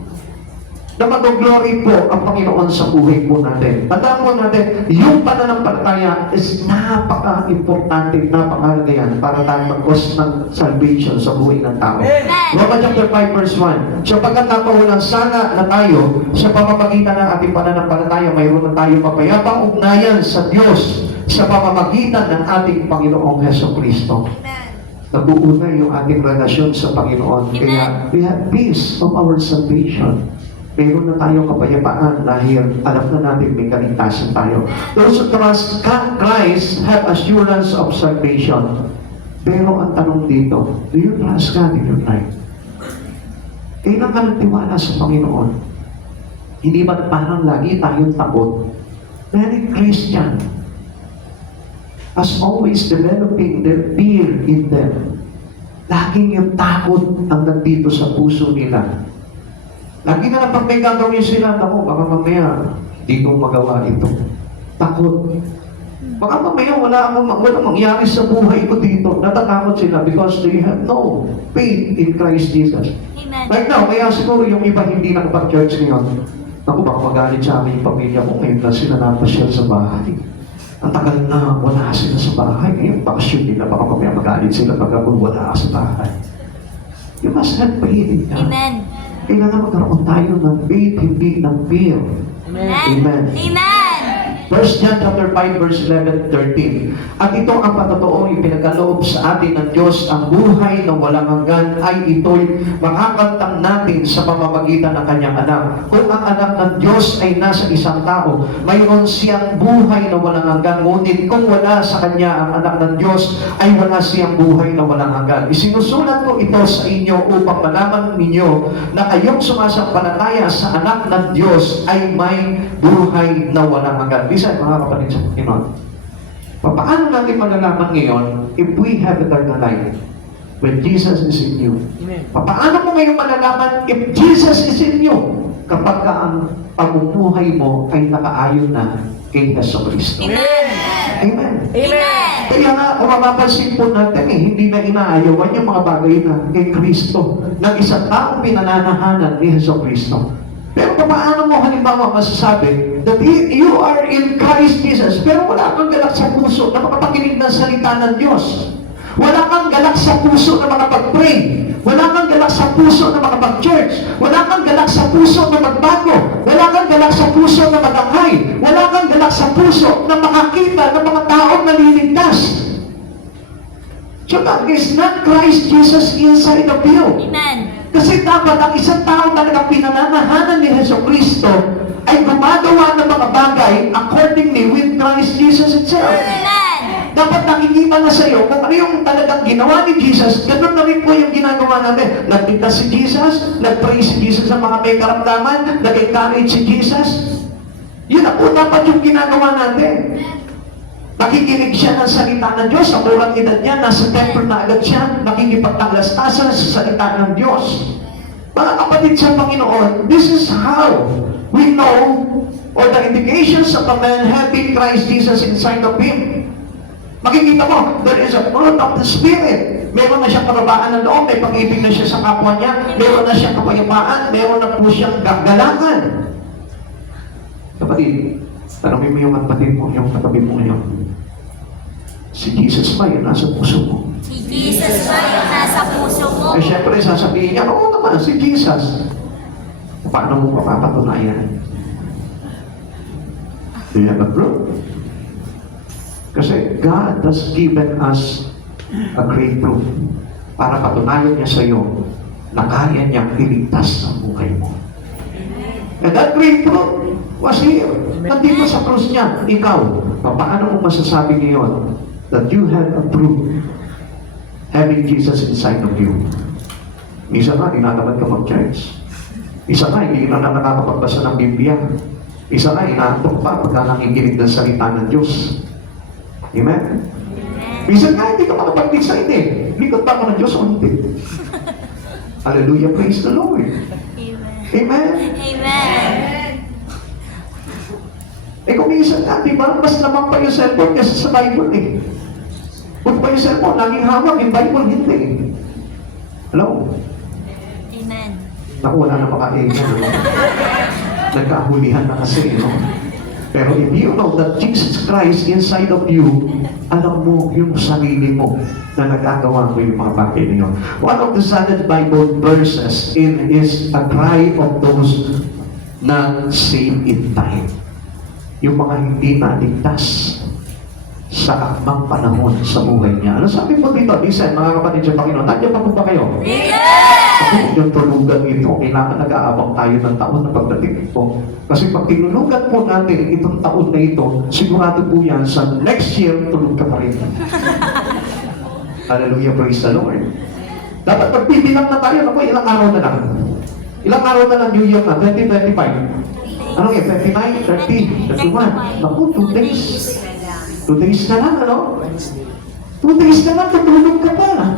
na mag-glory po ang Panginoon sa buhay po natin. Tandaan po natin, yung pananampalataya is napaka-importante, napakahalaga yan para tayo mag-cause ng salvation sa buhay ng tao. Romans chapter 5 verse 1. Sapagkat napawalang sana na tayo sa pamamagitan ng ating pananampalataya, mayroon na tayo mapayapang ugnayan sa Diyos sa pamamagitan ng ating Panginoong Hesukristo. Nabuo na yung ating relasyon sa Panginoon. Kaya we have peace of our salvation. Meron na tayong kapayapaan dahil alam na natin may kaligtasan tayo. Those who trust Christ have assurance of salvation. Pero ang tanong dito, do you trust God in your life? Kailan ka nagtiwala sa Panginoon? Hindi ba parang lagi tayong takot? Many Christian as always developing their fear in them. Laging yung takot ang nandito sa puso nila. Lagi na lang pag may gagawin sila, ako, baka mamaya, di ko magawa ito. Takot. Baka mamaya walang mangyari sa buhay ko dito. Natatakot sila because they have no faith in Christ Jesus. Amen. Right now, kaya siguro yung iba hindi nakapag-church ngayon. Ako, baka magalit sa amin yung pamilya ko. Ngayon na sila napasyal sa bahay. Ang tagal na wala sila sa bahay. Ngayon, bakasyon nila. Baka mamaya magalit sila pag ako wala sa bahay. You must have faith in God. Amen. Kailangan magkaroon tayo ng faith, hindi ng fear. Amen. Amen. 1 John chapter 5 verse 11, 13. At ito ang patotoo, yung pinagkaloob sa atin ng Diyos, ang buhay na walang hanggan ay ito'y makakantang natin sa pamamagitan ng kanyang anak. Kung ang anak ng Diyos ay nasa isang tao, mayroon siyang buhay na walang hanggan. Ngunit kung wala sa kanya ang anak ng Diyos, ay wala siyang buhay na walang hanggan. Isinusulat ko ito sa inyo upang malaman ninyo na kayong sumasampalataya sa anak ng Diyos ay may buhay na walang hanggan. Bisan mga kapatid sa Panginoon. Paano natin malalaman ngayon if we have eternal life when Jesus is in you? Paano mo ngayon malalaman if Jesus is in you kapag ang pamumuhay mo ay nakaayon na kay Jesucristo? Amen. Amen. Kaya nga, kung mapapansin po natin, hindi na inaayawan yung mga bagay na kay Kristo ng isang taong pinananahanan ni Jesucristo. Pero paano mo halimbawa masasabi that you are in Christ Jesus, pero wala kang galak sa puso na makapakinig ng salita ng Diyos. Wala kang galak sa puso na makapag-pray. Wala kang galak sa puso na makapag-church. Wala kang galak sa puso na magbago. Wala kang galak sa puso na maganghay. Wala kang galak sa puso na makakita ng mga taong naliligtas. So that is not Christ Jesus inside of you. Amen. Kasi dapat ang isang tao talaga pinananahanan ni Jesucristo ay gumagawa ng mga bagay accordingly with Christ Jesus itself. Amen. Dapat nakikita na sa iyo kung ano yung talagang ginawa ni Jesus, ganun na rin po yung ginagawa natin. Nagligtas si Jesus, nag-pray si Jesus sa mga may karamdaman, nag-encourage si Jesus. Yun na po dapat yung ginagawa natin. Nakikinig siya ng salita ng Diyos. Sa murang edad niya, nasa temple na agad siya, nakikipagtalastasan sa salita ng Diyos. Mga kapatid sa Panginoon, this is how we know, or the indications of a man having Christ Jesus inside of him. Makikita mo, there is a fruit of the Spirit. Meron na siyang karabaan ng loob, may pag-ibig na siya sa kapwa niya, meron na siyang kapayapaan, meron na po siyang gagalangan. Kapatid, tanongin mo yung kapatid mo, yung katabi mo ngayon. Si Jesus ba yun nasa puso mo? Si Jesus ba yung nasa puso mo? Eh syempre sasabihin niya, oo naman, si Jesus. Paano mo mapapatunayan? Do you have a proof? Kasi God has given us a great proof para patunayan niya sa iyo na kaya niyang iligtas ang buhay mo. And that great proof was here. Nandito sa krus niya, ikaw, paano mo masasabi ngayon that you have a proof having Jesus inside of you? Isa nga, inatamad ka mag-church. Isa nga, hindi na nakakapagbasa ng Biblia. Isa nga, inaantok pa pagka nakikinig ng salita ng Diyos. Amen? Isa nga, hindi ka makapag-decide eh. Likot pa ako ng Diyos o hindi? Hallelujah, praise the Lord. Amen? Amen. Eh kung minsan nga, di ba, mas naman pa yung cellphone kasi sa Bible eh. Kung pa yung cellphone, laging hawak, yung Bible hindi. Hello? Amen. Naku, wala na makain yan. Ano? Nagkahulihan na kasi, no? Pero if you know that Jesus Christ inside of you, alam mo yung sarili mo na nagagawa mo yung mga bagay niyo. One of the solid Bible verses is a cry of those not saved in time. Yung mga hindi naligtas sa akmang panahon sa buhay niya. Ano sabi po dito? Listen, mga kapatid sa Panginoon, nandiyan pa po ba kayo? Ako, yung tulugan ito, kailangan nag-aabang tayo ng taon na pagdating ito. Kasi pag tinulugan po natin itong taon na ito, sigurado po yan, sa next year, tulog ka pa rin. Hallelujah, praise the Lord. Dapat magbibilang na tayo, ako, ilang araw na lang. Ilang araw na lang New Year na, 2025. Ano yan, 29, 30, 31. Naku, 2 days. 2 days na lang, ano? 2 days na lang, tutulog ka pa.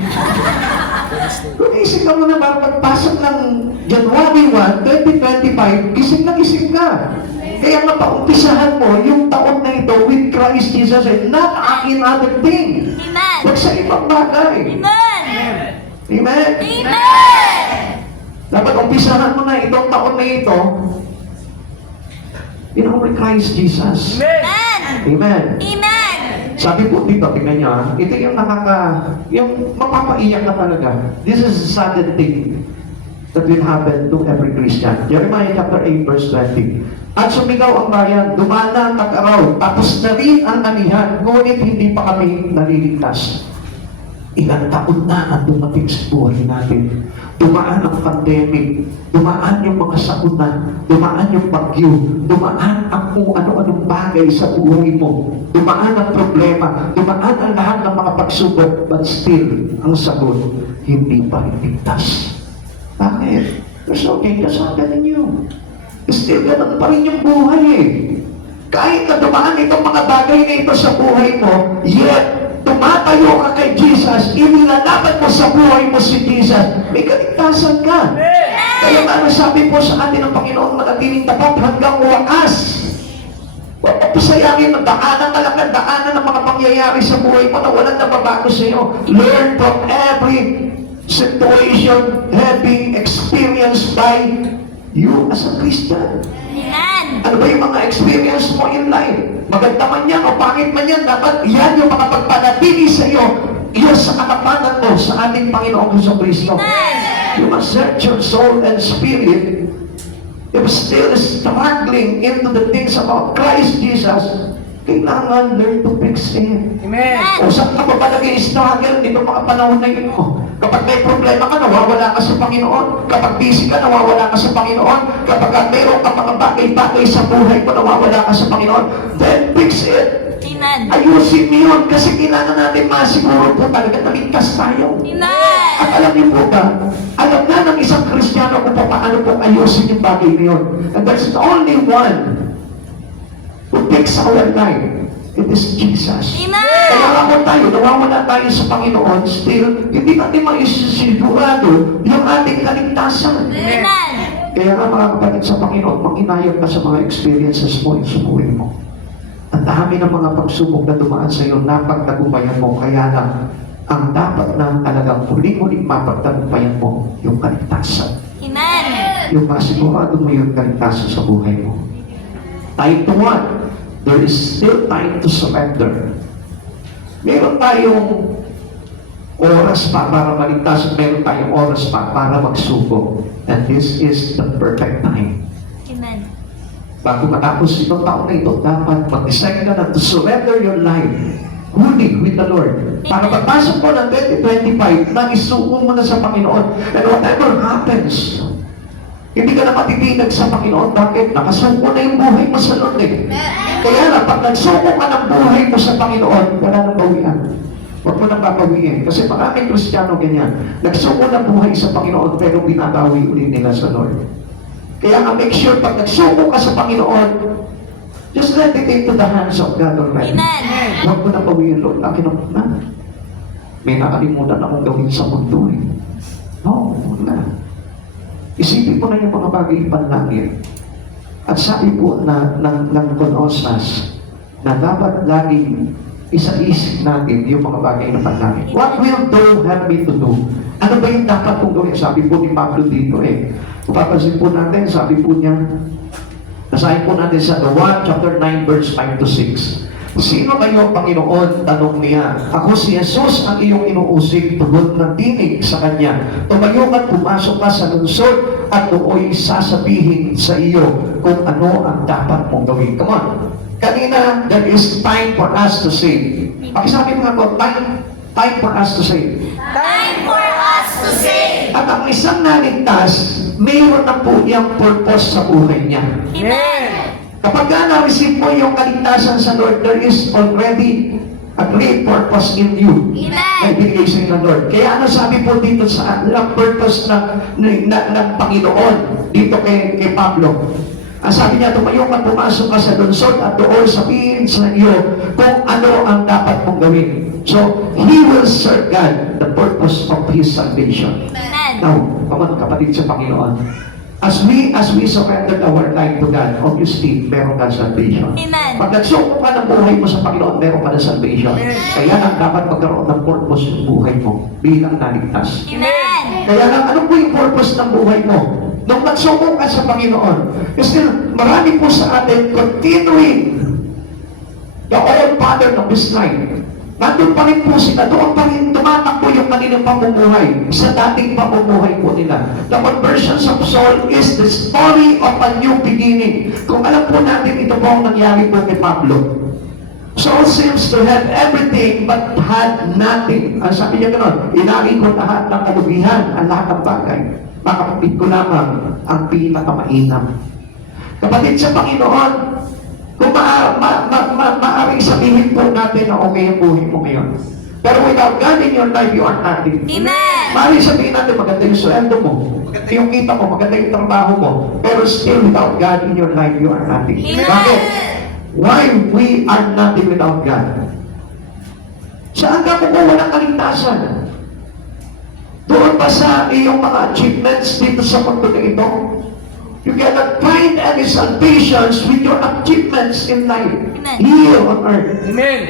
Kung isip ka mo na para pagpasok ng January 1, 2025, gising na gising ka. Kaya mapaumpisahan mo yung taon na ito with Christ Jesus and not in other thing. Amen. Huwag sa ibang bagay. Amen. Amen? Amen. Dapat umpisahan mo na itong taon na ito in our Christ Jesus. Amen. Amen. Amen. Sabi po dito, tingnan nyo ha, ito yung yung mapapaiyak na talaga. This is a sudden thing that will happen to every Christian. Jeremiah chapter 8 verse 20. At sumigaw ang bayan, dumana ang tag-araw, tapos na rin ang anihan, ngunit hindi pa kami naliligtas. Ilang taon na ang dumating sa buhay natin. Dumaan ang pandemic, dumaan yung mga sakuna, dumaan yung bagyo, dumaan ang kung ano-anong bagay sa buhay mo, dumaan ang problema, dumaan ang lahat ng mga pagsubok, but still, ang sagot, hindi pa iligtas. Bakit? There's no changes happening you. Still, ganun pa rin yung buhay eh. Kahit na dumaan itong mga bagay na ito sa buhay mo, yet, tumatayo ka kay Jesus, inilalaban mo sa buhay mo si Jesus, may kaligtasan ka. Kaya nga sabi po sa atin ng Panginoon, manatiling tapat hanggang wakas. Huwag mo pasayangin ang daanan ka lang ng daanan ng mga pangyayari sa buhay mo na walang nababago sa iyo. Learn from every situation having experienced by you as a Christian. Amen. Ano ba yung mga experience mo in life? Maganda man yan o pangit man yan, dapat yan yung makapagpanatili sa iyo, iyon sa katapanan mo sa ating Panginoong Jesucristo. You must search your soul and spirit. If still struggling into the things about Christ Jesus, kailangan learn to fix it. Amen. O saan ka ba ba nag-i-struggle dito mga panahon na yun mo? Kapag may problema ka, nawawala ka sa Panginoon. Kapag busy ka, nawawala ka sa Panginoon. Kapag mayroon ka mga bagay-bagay sa buhay mo, nawawala ka sa Panginoon. Then fix it. Amen. Ayusin mo yun kasi kailangan natin masiguro po talaga na ligtas tayo. Amen. At alam niyo po ba, alam na ng isang Kristiyano kung paano po ayusin yung bagay na yun. And there's only one who takes our life. It is Jesus. Amen. Kaya ako tayo, nawawala tayo sa Panginoon, still, hindi natin maisigurado yung ating kaligtasan. Amen. Kaya nga mga kapatid sa Panginoon, mag-inayag ka sa mga experiences mo sa buhay mo. Ang dami ng mga pagsubok na dumaan sa iyo, napagtagumpayan mo, kaya lang, ang dapat na talagang huling-huling mapagtagumpayan mo, yung kaligtasan. Amen. Yung masigurado mo yung kaligtasan sa buhay mo. Type 1, there is still time to surrender. Meron tayong oras pa para maligtas at meron tayong oras pa para magsubok. And this is the perfect time. Amen. Bago matapos itong taon na ito, dapat mag-decide ka na to surrender your life fully with the Lord. Para pagpasok mo ng 2025, na isuko mo na sa Panginoon. And whatever happens, hindi ka na matitinag sa Panginoon. Bakit? Nakasuko na yung buhay mo sa Lord eh. Kaya na, pag nagsuko ka ng buhay mo sa Panginoon, wala nang bawian. Huwag mo nang babawiin. Kasi maraming Kristiyano ganyan. Nagsuko ng buhay sa Panginoon, pero binabawi ulit nila sa Lord. Kaya nga, make sure, pag nagsuko ka sa Panginoon, just let it into the hands of God already. Amen. Huwag mo nang bawiin, Lord. Akin ako na. May nakalimutan akong gawin sa mundo eh. No, huwag na. Isipin mo na yung mga bagay panlangit. At sabi po ng Colossus na dapat laging isa-isip natin yung mga bagay na panlangit. What will thou have me to do? Ano ba yung dapat kong gawin? Sabi po ni Pablo dito Kung papansin po natin, sabi po niya, nasahin po natin sa 1 chapter 9 verse 5 to 6. Sino kayo, Panginoon? Tanong niya. Ako si Jesus ang iyong inuusig, tugon ng tinig sa kanya. Tumayo at pumasok ka sa lungsod at nooy sasabihin sa iyo kung ano ang dapat mong gawin. Come on. Kanina, there is time for us to say. Pakisabi mga ko, time for us to say. Time for us to say. At ang isang naligtas, mayroon na po iyang purpose sa buhay niya. Amen. Kapag na-receive mo yung kaligtasan sa Lord, there is already a great purpose in you. Amen. Ay binigay sa inyo ng Lord. Kaya ano sabi po dito sa purpose ng Panginoon, dito kay Pablo, ang sabi niya, tumayo ka, pumasok ka sa lungsod at doon sabihin sa iyo kung ano ang dapat mong gawin. So, He will serve God the purpose of His salvation. Amen. Now, mga kapatid sa Panginoon, as we surrendered our life to God, obviously, meron ka salvation. Amen. Pag nagsuko ka ng buhay mo sa Panginoon, meron ka ng salvation. Kaya lang dapat magkaroon ng purpose yung buhay mo bilang naligtas. Amen. Kaya lang, ano po yung purpose ng buhay mo? Nung nagsuko ka sa Panginoon, kasi marami po sa atin continuing the old pattern of this life. Nandun pa rin po sila, doon pa rin tumatakbo yung kanilang pamumuhay sa dating pamumuhay po nila. The conversions of soul is the story of a new beginning. Kung alam po natin, ito po ang nangyari po kay Pablo. Saul seems to have everything but had nothing. Ang sabi niya gano'n, inari ko lahat ng kalugihan, ang lahat ng bagay. Makapagpit ko lamang ang pinakamainam. Kapatid sa Panginoon, kung maaaring sabihin po natin na okay ang buhay mo ngayon. Pero without God in your life, you are nothing. Amen. Maaaring sabihin natin, maganda yung sweldo mo, maganda yung kita mo, maganda yung trabaho mo, pero still without God in your life, you are nothing. Amen. Bakit? Why we are nothing without God? Saan ka kukuha ng kaligtasan? Doon ba sa iyong mga achievements dito sa mundo na ito? You cannot find any salvations with your achievements in life. Amen. Here on earth. Amen.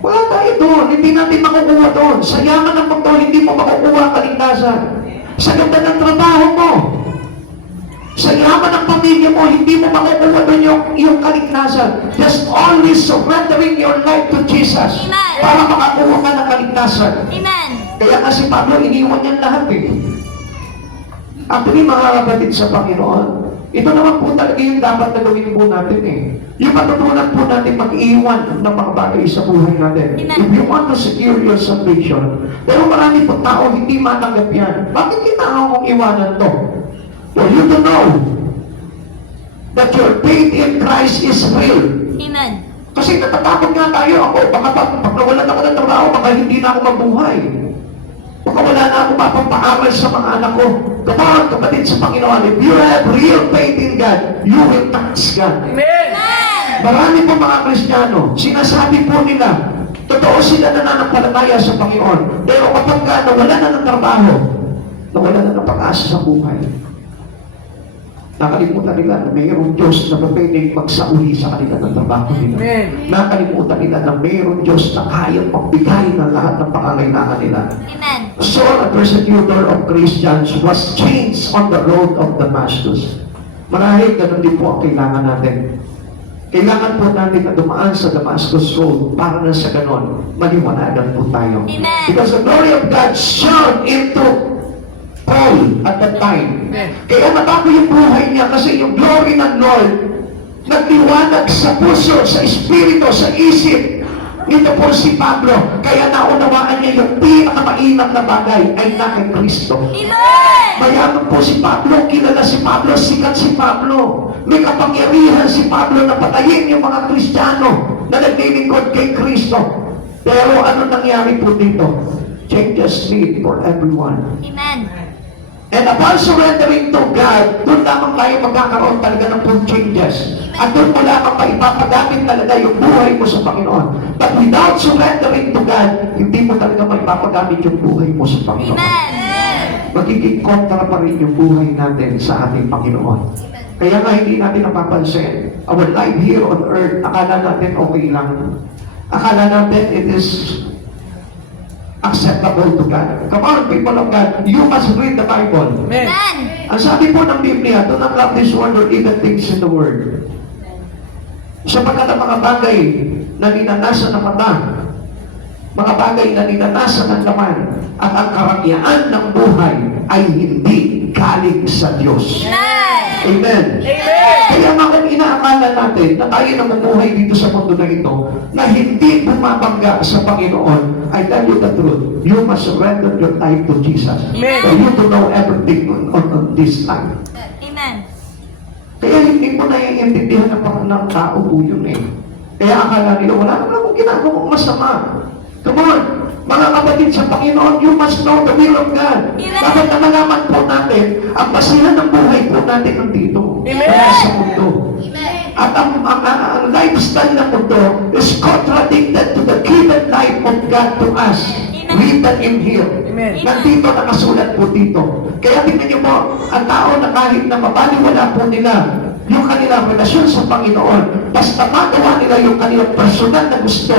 Wala tayo doon. Hindi natin makukuha doon. Sa yaman ng mundo, hindi mo makukuha ang kaligtasan. Sa ganda ng trabaho mo. Sa yaman ng pamilya mo, hindi mo makukuha doon yung kaligtasan. Just only surrendering your life to Jesus. Amen. Para makakuha ka ng kaligtasan. Amen. Kaya kasi Pablo, iniwan niyan lahat Actually, mga kapatid sa Panginoon, ito naman po talaga yung dapat na gawin po natin Yung matutunan po natin mag-iwan ng mga bagay sa buhay natin. Amen. If you want to secure your salvation, pero marami po tao hindi matanggap yan. Bakit kailangan mong iwanan to? For you to know that your faith in Christ is real. Amen. Kasi natatakot nga tayo. Baka pag nawalan ako ng trabaho, baka hindi na ako mabuhay. Baka wala na ako mapapaaral sa mga anak ko. Kapatid sa Panginoon, if you have real faith in God, you will tax God. Amen. Marami po mga Kristiyano, sinasabi po nila, totoo sila nananampalataya sa Panginoon. Pero kapag nawala na ng trabaho, nawala na ng pag-asa sa buhay, nakalimutan nila na mayroong Diyos na pwedeng magsauli sa kanila ng trabaho nila. Amen. Nakalimutan nila na mayroong Diyos na kayang magbigay ng lahat ng pangangailangan nila. Amen. Saul, a persecutor of Christians, was changed on the road of Damascus. Marahil, ganun din po ang kailangan natin. Kailangan po natin na dumaan sa Damascus Road para na sa ganon, maliwanagan po tayo. Amen. Because the glory of God shone into Paul at that time. Kaya natago yung buhay niya kasi yung glory ng Lord nagliwanag sa puso, sa espiritu, sa isip. Ito po si Pablo. Kaya naunawaan niya yung pinakamainam na bagay ay na kay Kristo. Amen. Mayaman po si Pablo, kilala si Pablo, sikat si Pablo. May kapangyarihan si Pablo na patayin yung mga Kristiyano na naglilingkod kay Kristo. Pero ano nangyari po dito? Changes made for everyone. Amen. And upon surrendering to God, doon lamang tayo magkakaroon talaga ng full changes. At doon mo lamang maipapagamit talaga yung buhay mo sa Panginoon. But without surrendering to God, hindi mo talaga maipapagamit yung buhay mo sa Panginoon. Amen. Magiging kontra pa rin yung buhay natin sa ating Panginoon. Kaya nga hindi natin napapansin. Our life here on earth, akala natin okay lang. Akala natin it is acceptable to God. Come on, people of God, you must read the Bible. Amen. Amen. Ang sabi po ng Biblia, do not love this world or even things in the world. Sapagkat ang mga bagay na ninanasa ng mata, mga bagay na ninanasa ng laman, at ang karakyaan ng buhay ay hindi galing sa Diyos. Amen. Kaya nga kung inaakala natin na tayo namumuhay dito sa mundo na ito, na hindi bumabangga sa Panginoon, I tell you the truth, you must surrender your life to Jesus. Amen. For you to know everything on this life. Amen. Kaya hindi mo naiintindihan ng tao po yun eh. Kaya akala nila, wala naman akong ginagawang masama. Come on, mga kapatid sa Panginoon, you must know the will of God. Amen. Dapat na malaman po natin, ang basihan ng buhay po natin nandito. Amen. Wala sa mundo. Amen. At ang lifestyle ng mundo is contradicted to the given life of God to us. Amen. Written in here. Amen. Nandito, nakasulat po dito. Kaya tingnan niyo po, ang tao na kahit na mabaliwala po nila yung kanilang relasyon sa Panginoon, basta magawa nila yung kanilang personal na gusto,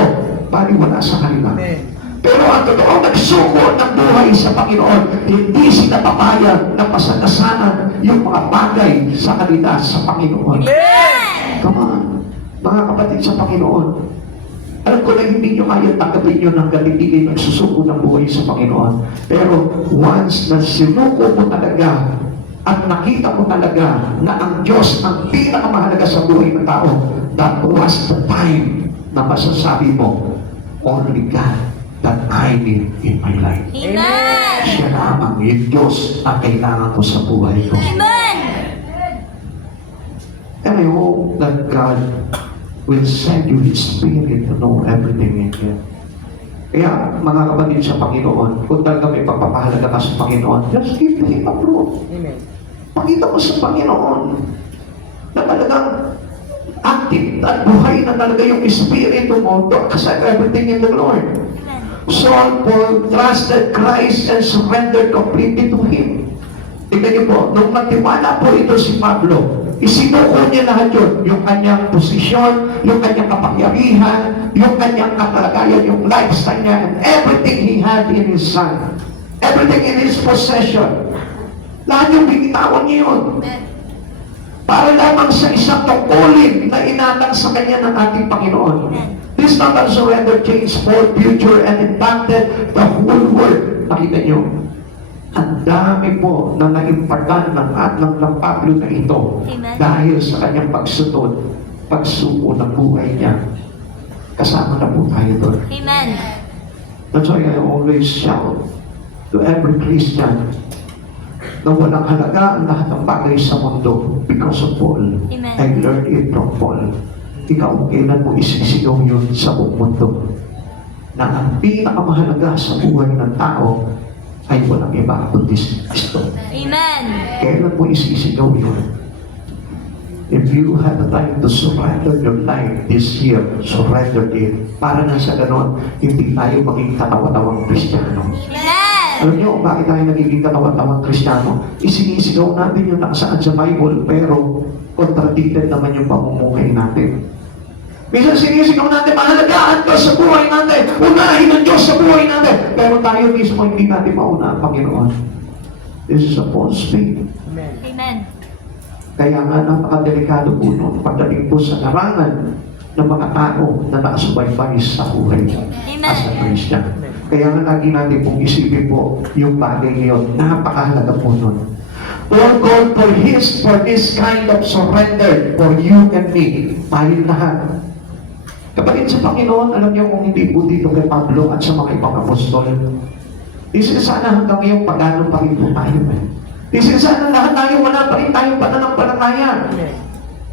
baliwala sa kanila. Amen. Pero ang totoong nagsuko ng buhay sa Panginoon, hindi sila papayag na pasagasanan yung mga bagay sa kanila sa Panginoon. Amen. Come on, mga kapatid sa Panginoon. Alam ko na hindi nyo kaya tanggapin yun hanggang hindi kayo nagsusuko ng buhay sa Panginoon. Pero once na sinuko mo talaga at nakita mo talaga na ang Diyos ang pinakamahalaga sa buhay ng tao, that was the time na masasabi mo, only God that I need in my life. Amen. Siya lamang yung Diyos ang kailangan ko sa buhay ko. Amen. And I hope that God will send you His Spirit to know everything in Him. Kaya, mga kapatid sa Panginoon, kung talaga may pagpapahalaga ka sa Panginoon, just give Him a proof. Amen. Pakita mo sa Panginoon na talagang active at buhay na talaga yung Espiritu mo to accept everything in the Lord. Saul Paul trusted Christ and surrendered completely to Him. Tingnan niyo po, nung nagtiwala po ito si Pablo, isinuko niya lahat yun. Yung kanyang posisyon, yung kanyang kapangyarihan, yung kanyang katalagayan, yung lifestyle niya, and everything he had in his son. Everything in his possession. Lahat yung binitawan niya yun. Para lamang sa isang tungkulin na inatang sa kanya ng ating Panginoon. This total surrender changed for future and impacted the whole world. Nakita niyo, ang dami po na naimpagan ng atlang ng Pablo na ito. Amen. Dahil sa kanyang pagsunod, pagsuko ng buhay niya. Kasama na po tayo doon. Amen. That's why I always shout to every Christian na walang halaga ang lahat ng bagay sa mundo because of Paul. Amen. I learned it from Paul. Ikaw, kailan mo isisigaw yun sa buong mundo? Na ang pinakamahalaga sa buhay ng tao ay walang iba kundi si Kristo. Amen. Kailan mo isisigaw yun? If you have the time to surrender your life this year, surrender it. Para na sa ganon, hindi tayo maging katawa-tawang Kristiyano. Amen. Alam niyo kung bakit tayo nagiging katawa-tawang Kristiyano? Isinisigaw natin yung nakasaan sa Bible, pero contradicted naman yung pamumuhay natin. Minsan sinisigaw natin, mahalagaan ka sa buhay natin, unahin ng Diyos sa buhay natin. Pero tayo mismo hindi natin mauna ang Panginoon. This is a false faith. Amen. Amen. Kaya nga napakadelikado po nun pagdating po sa larangan ng mga tao na nakasubaybay sa buhay as a Christian. Kaya nga lagi natin pong isipin po yung bagay ngayon, napakahalaga po nun. Lord God, for this kind of surrender for you and me, tayo lahat. Kapatid sa Panginoon, alam niyo kung hindi po dito kay Pablo at sa mga ibang apostol, isa sana hanggang ngayon pagano pa rin po tayo. Isa sana lahat tayo, wala pa rin tayong pananampalataya.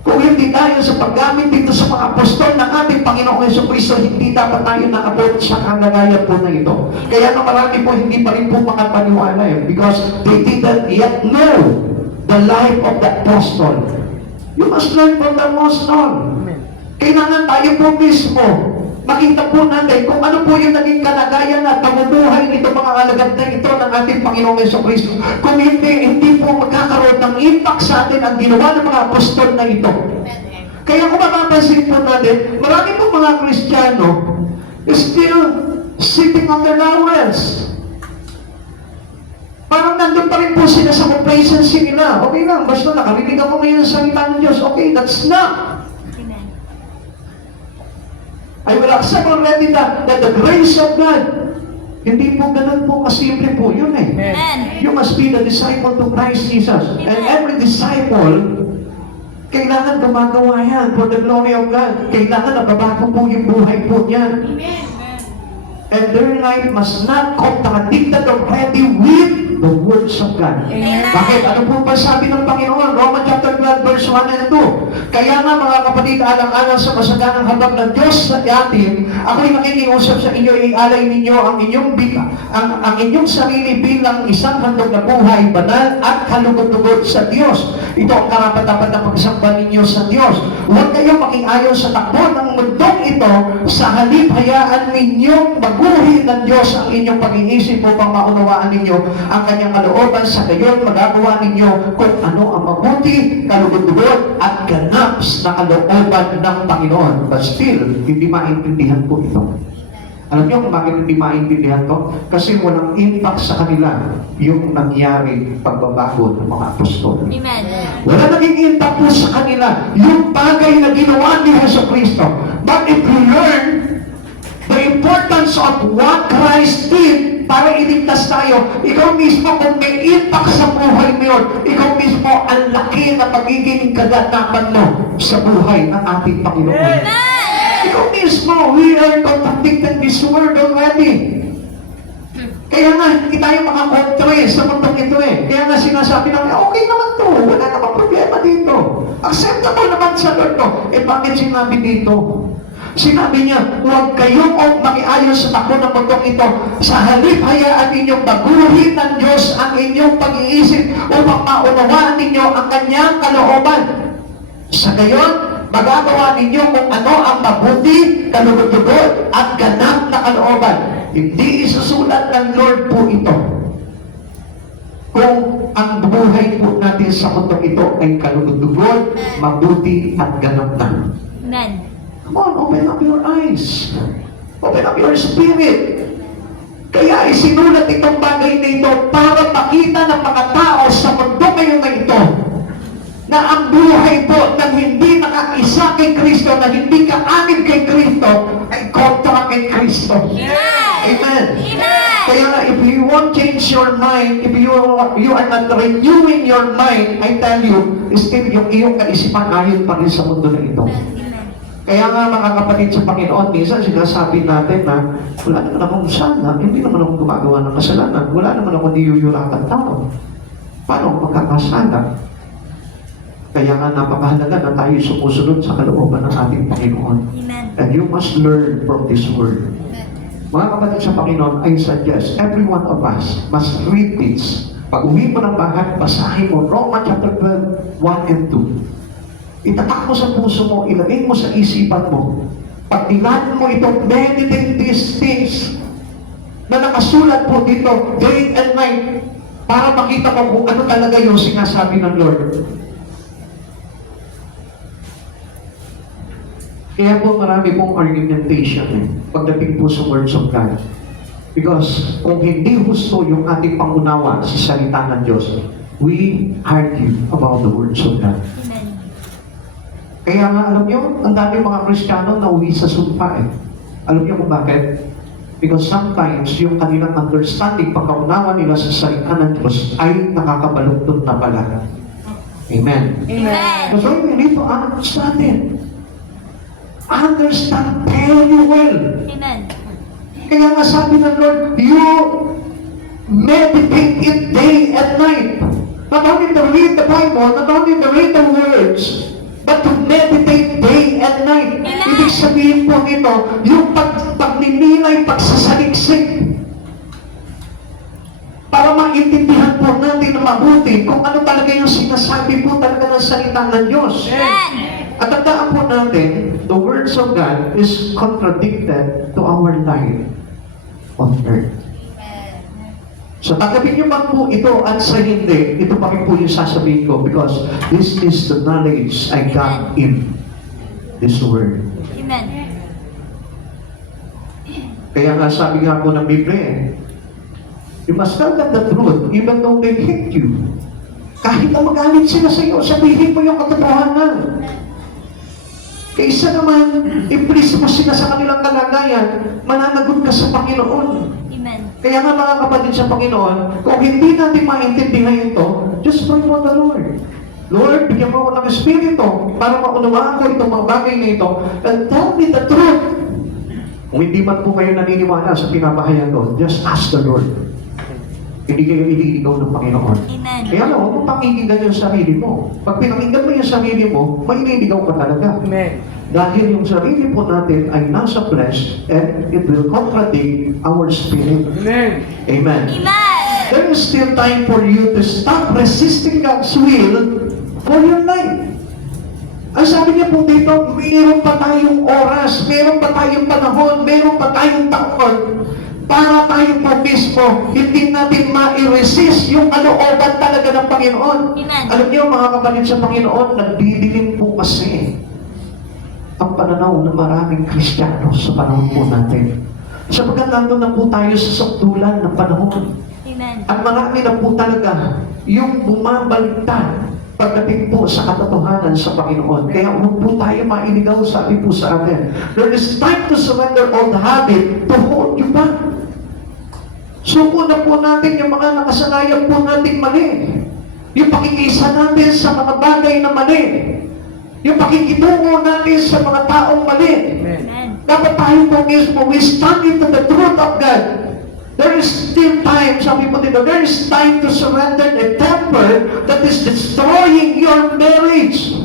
Kung hindi tayo sa paggamit dito sa mga apostol ng ating Panginoong Jesucristo, hindi dapat tayo nakabot sa kalagayan po na ito. Kaya na marami po hindi pa rin po makapaniwala yun because they didn't yet know the life of the apostle. You must learn from the apostle. Kailangan tayo po mismo makita po natin kung ano po yung naging kalagayan at pamumuhay nito mga alagad na ito ng ating Panginoong Jesucristo. Kung hindi po magkakaroon ng impact sa atin ang ginawa ng mga apostol na ito. Kaya kung mapapansin po natin, marami po mga Kristiyano still sitting on their laurels. Parang nandun pa rin po sila sa complacency nila. Okay lang, basta nakarinig ako ngayon sa salita ng Diyos. Okay, that's not. Amen. I will accept already that the grace of God. Hindi po ganun po kasimple po yun eh. Amen. You must be the disciple to Christ Jesus. And every disciple, kailangan gumagawa yan for the glory of God. Kailangan nababago po yung buhay po niyan. And their life must not contradict already with the words of God. Amen. Bakit? Ano po ba sabi ng Panginoon? Romans chapter 12, verse 1 and 2. Kaya nga mga kapatid, alang-alang sa masaganang habag ng Diyos sa atin, ako'y nakikiusap sa inyo, ialay ninyo ang inyong sarili bilang isang handog na buhay, banal at kalugod-lugod sa Diyos. Ito ang karapat-dapat na pagsamba ninyo sa Diyos. Huwag kayong makiayon sa takbo ng mundong ito, sa halip hayaan ninyong baguhin ng Diyos ang inyong pag-iisip upang maunawaan ninyo ang kanyang kalooban, sa gayon magagawa ninyo kung ano ang mabuti, kalugod-lugod at ganap na kalooban ng Panginoon. But still, hindi maintindihan po ito. Alam niyo kung bakit hindi maintindihan to? Kasi walang impact sa kanila yung nangyari pagbabago ng mga apostol. Amen. Wala naging impact po sa kanila yung bagay na ginawa ni Jesucristo. But if you learn the importance of what Christ did para iligtas tayo, ikaw mismo kung may impact sa buhay mo yun, ikaw mismo ang laki na pagiging kaganapan mo sa buhay ng ating Panginoon. Amen. Ikaw mismo, we are contradicting this word already. Kaya nga, hindi tayo mga kontre sa mundong ito eh. Kaya nga sinasabi namin, okay naman to, wala namang problema dito. Acceptable naman sa Lord to. Eh bakit sinabi dito? Sinabi niya, huwag kayong makiayon sa takbo ng mundong ito. Sa halip, hayaan ninyong baguhin ng Diyos ang inyong pag-iisip upang maunawaan ninyo ang kanyang kalooban. Sa gayon, magagawa ninyo kung ano ang mabuti, kalugod-lugod at ganap na kalooban. Hindi isusulat ng Lord po ito kung ang buhay po natin sa mundong ito ay kalugod-lugod, mabuti at ganap na. Amen. Come on, open up your eyes. Open up your spirit. Kaya isinulat itong bagay na ito para makita ng mga tao sa mundo ngayon na ito na ang buhay po ng hindi nakakaisa kay Kristo, na hindi kaanin kay Kristo, ay kontra kay Kristo. Amen. Amen. Kaya nga, if you won't change your mind, if you are not renewing your mind, I tell you, still yung iyong kaisipan ayon pa rin sa mundo na ito. Kaya nga mga kapatid sa Panginoon, minsan sinasabi natin na wala naman akong sana, hindi naman akong gumagawa ng kasalanan, wala naman akong niyuyurakan tao. Paano akong magkakasala? Kaya nga napakahalaga na tayo sumusunod sa kalooban ng ating Panginoon. Amen. And you must learn from this word. Mga kapatid sa Panginoon, I suggest every one of us must read this. Pag uwi mo ng bahay, basahin mo Romans chapter 12, 1 and 2. Itatak mo sa puso mo, ilagay mo sa isipan mo. Pag nilanin mo ito, meditate these things na nakasulat po dito, day and night, para makita mo kung ano talaga yung sinasabi ng Lord. Kaya po marami pong argumentation pagdating po sa words of God. Because kung hindi husto yung ating pangunawa sa salita ng Diyos, we argue about the words of God. Amen. Kaya nga, alam niyo, ang dami mga Kristiyano na uwi sa sumpa eh. Alam niyo kung bakit? Because sometimes, yung kanilang understanding, pagkaunawa nila sa salita ng Diyos, ay nakakabalugtod na pala. Amen. Amen. That's why we need to understand it. Understand very well. Amen. Kaya nga sabi ng Lord, you meditate it day and night. Not only to read the Bible, not only to read the words, but to meditate day and night. Amen. Ibig sabihin po nito, yung pagninilay, pagsasaliksik. Para maintindihan po natin na mabuti kung ano talaga yung sinasabi po talaga ng salita ng Diyos. Amen. At tandaan po natin, the words of God is contradicted to our life on earth. So tanggapin niyo man po ito at sa hindi, ito pa rin po yung sasabihin ko because this is the knowledge I got in this word. Amen. Kaya nga sabi nga po ng Biblia, you must tell them the truth even though they hate you. Kahit na magalit sila sa iyo, sabihin mo yung katotohanan. Kaysa naman, i-please mo sila sa kanilang kalagayan, mananagot ka sa Panginoon. Amen. Kaya nga mga kapatid sa Panginoon, kung hindi natin maintindihan ito, just pray for the Lord. Lord, bigyan mo ako ng Espiritu para maunawaan ko itong mga bagay na ito and tell me the truth. Kung hindi man po kayo naniniwala sa pinapahayan ko, just ask the Lord. Hindi kayo ililigaw ng Panginoon. Amen. Kaya lang, huwag mo pakinggan yung sarili mo. Pag pinakinggan mo yung sarili mo, may ililigaw ka talaga. Amen. Dahil yung sarili po natin ay nasa flesh and it will contradict our spirit. Amen. Amen. Amen. There is still time for you to stop resisting God's will for your life. Ang sabi niya po dito, mayroon pa tayong oras, mayroon pa tayong panahon, mayroon pa tayong taon para tayo po mismo, hindi natin ma-resist yung kalooban talaga ng Panginoon. Amen. Alam niyo mga kapatid sa Panginoon, nagdidilim po kasi ang pananaw ng maraming Kristiyano sa panahon po natin. Sapagkat nandun na po tayo sa saktulan ng panahon. Amen. At marami na po talaga yung bumabaliktad pagdating po sa katotohanan sa Panginoon. Kaya huwag po tayo mailigaw, sabi po sa atin. There is time to surrender all the habit to hold you back. Suko na po natin yung mga nakasanayan po nating mali. Yung pakikisa natin sa mga bagay na mali. Yung pakikitungo natin sa mga taong mali. Amen. Amen. Dapat tayo po mismo, we stand into the truth of God. There is still time, sabi po dito, there is time to surrender the temper that is destroying your marriage.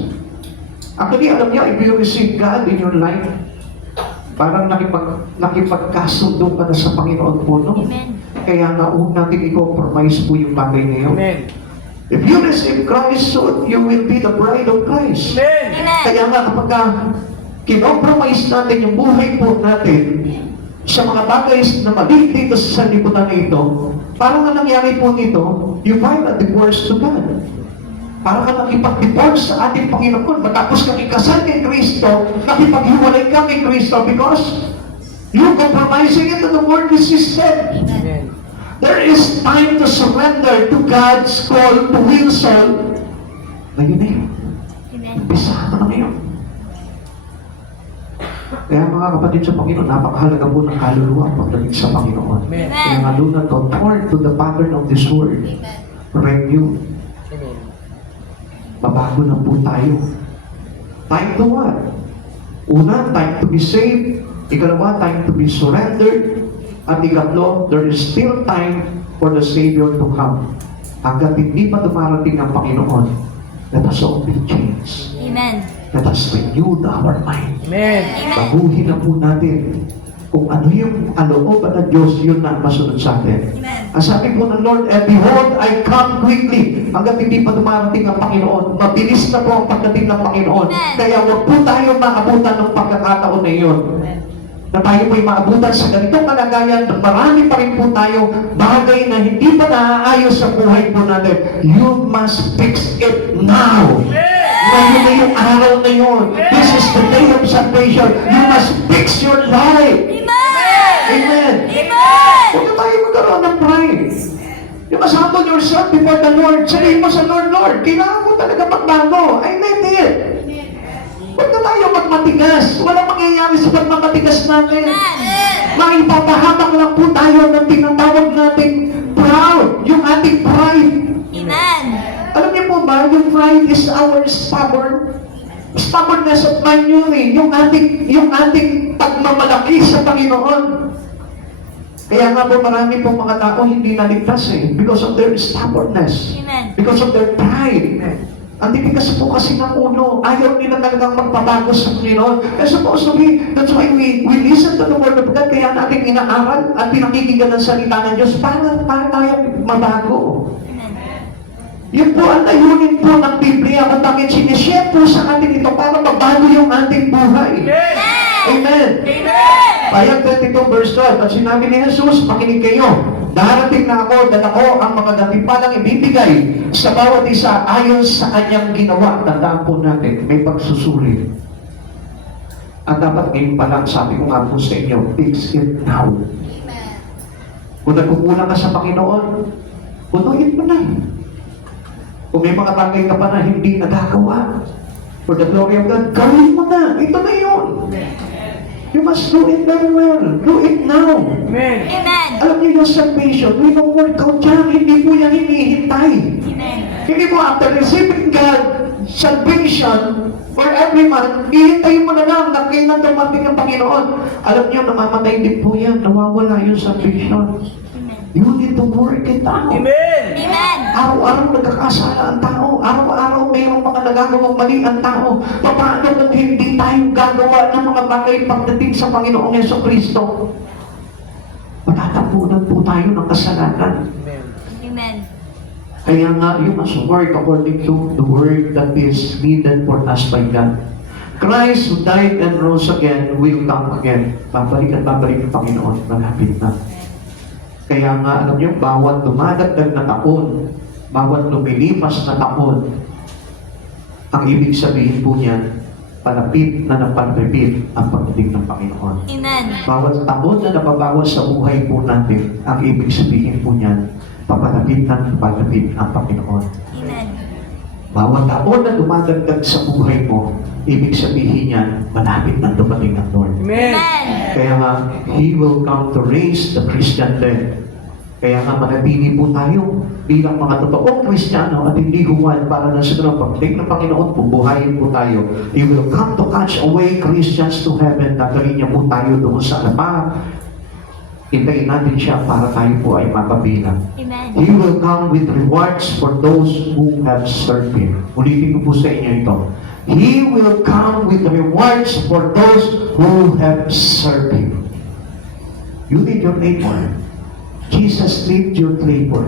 Actually, alam niyo, if you receive God in your life, parang nakipagkasundo ka na sa Panginoon po, no? Amen. Kaya nga, huwag natin i-compromise po yung bagay na yun. Amen. If you receive Christ, so you will be the bride of Christ. Amen. Amen. Kaya nga, kapag kinompromise natin yung buhay po natin sa mga bagay na mali dito sa sanlibutan na ito, parang ang nangyari po nito, you file a divorce to God. Parang ka nakipag-divorce sa ating Panginoon. Matapos kang ikasal kay Kristo, nakipaghiwalay ka kay Kristo because you compromising it to the word which is said. Amen. There is time to surrender to God's call to win soul. Ngayon na yun. Amen. Umpisahan mo na ngayon. Kaya mga kapatid sa Panginoon, napakahalaga po ng kaluluwa pagdating sa Panginoon. Amen. Kaya nga doon na to, turn to the pattern of this word. Renew. Amen. Babago na po tayo. Time to what? Una, time to be saved. Ikalawa, time to be surrendered. At ikatlo, there is still time for the Savior to come. Hanggat hindi pa dumarating ang Panginoon, let us all be changed. Amen. Let us renew our mind. Amen. Baguhin na po natin kung ano yung kalooban ng Diyos, yun na masunod sa atin. Amen. Ang sabi po ng Lord, and behold, I come quickly. Hanggat hindi pa dumarating ang Panginoon, mabilis na po ang pagdating ng Panginoon. Amen. Kaya huwag po tayo maabutan ng pagkakataon na iyon. Na tayo po'y maabutan sa ganitong kalagayan na marami pa rin po tayo bagay na hindi pa naaayos sa buhay po natin. You must fix it now. Ngayon na yung araw na yun. This is the day of salvation. You must fix your life. Amen. Amen. Amen. Huwag na tayo magkaroon ng pride. You must humble yourself before the Lord. Sabihin mo sa Lord, Lord, kailangan ko talaga magbago. I need it. Huwag na tayo magmatigas. Walang mangyayari sa pagmamatigas natin. Amen. Maipapahamak lang po tayo ng tinatawag nating proud. Yung ating pride. Amen. Alam niyo po ba, yung pride is our stubbornness of manuring, yung ating pagmamalaki sa Panginoon. Kaya nga po marami pong mga tao hindi naligtas because of their stubbornness, Amen. because of their pride. Ang titigas po kasi ng ulo, ayaw nila talagang magpabago sa Panginoon. And supposed to be, that's why we listen to the Word of God, kaya natin inaaral at pinakikinggan ng salita ng Diyos para tayo mabago. Yun po ang layunin po ng Biblia kung bakit sinishare po sa atin ito para mabago yung ating buhay. Amen. Payag 22 verse 12, at sinabi ni Jesus, makinig kayo, darating na ako, dala ko ang mga gantimpalang ibibigay sa bawat isa ayon sa kanyang ginawa. Tandaan po natin, may pagsusuri. At dapat ngayon pa lang, sabi ko nga po sa inyo, fix it now. Kung nagkukulang ka sa Panginoon, punuin mo na. Kung may mga bagay ka pa na hindi nagagawa, for the glory of God, gawin mo na. Ito na yun. You must do it very well. Do it now. Amen. Amen. Alam niyo yung salvation, we don't work out yan. Hindi po yan hinihintay. Amen. Hindi mo after receiving God, salvation for every man, ihintay mo na lang na kailan dumating ang Panginoon. Alam niyo, namamatay din po yan. Nawawala yung salvation. Amen. You need to work it out. Amen. Amen. Araw-araw nagkakasala ang tao. Araw-araw mayroong mga nagagawang mali ang tao. Paano kung hindi tayo gagawa ng mga bagay pagdating sa Panginoong Jesucristo? Matatapunan po tayo ng kasalanan. Amen. Amen. Kaya nga, you must work according to the word that is needed for us by God. Christ who died and rose again will come again. Babalik at babalik ang Panginoon. Malapit na. Kaya nga, alam niyo, bawat dumadagdag na taon, bawat lumilipas na taon, ang ibig sabihin po niyan, palapit na napalapit ang pagdating ng Panginoon. Amen. Bawat taon na nababawas sa buhay po natin, ang ibig sabihin po niyan, papalapit na napalapit ang Panginoon. Amen. Bawat taon na dumadagdag sa buhay mo, ibig sabihin niyan, malapit na dumating ang Lord. Amen. Amen. Kaya nga, He will come to raise the Christian dead. Kaya nga, manatili po tayo bilang mga totoong Kristiyano at hindi huwad para na sa pagdating ng Panginoon, bubuhayin po tayo. He will come to catch away Christians to heaven. Dadalhin niya po tayo doon sa alama. Hintayin natin siya para tayo po ay mapabilang. Amen. He will come with rewards for those who have served Him. Ulitin ko po sa inyo ito. He will come with rewards for those who have served Him. You need your neighbor. Jesus needs your labor.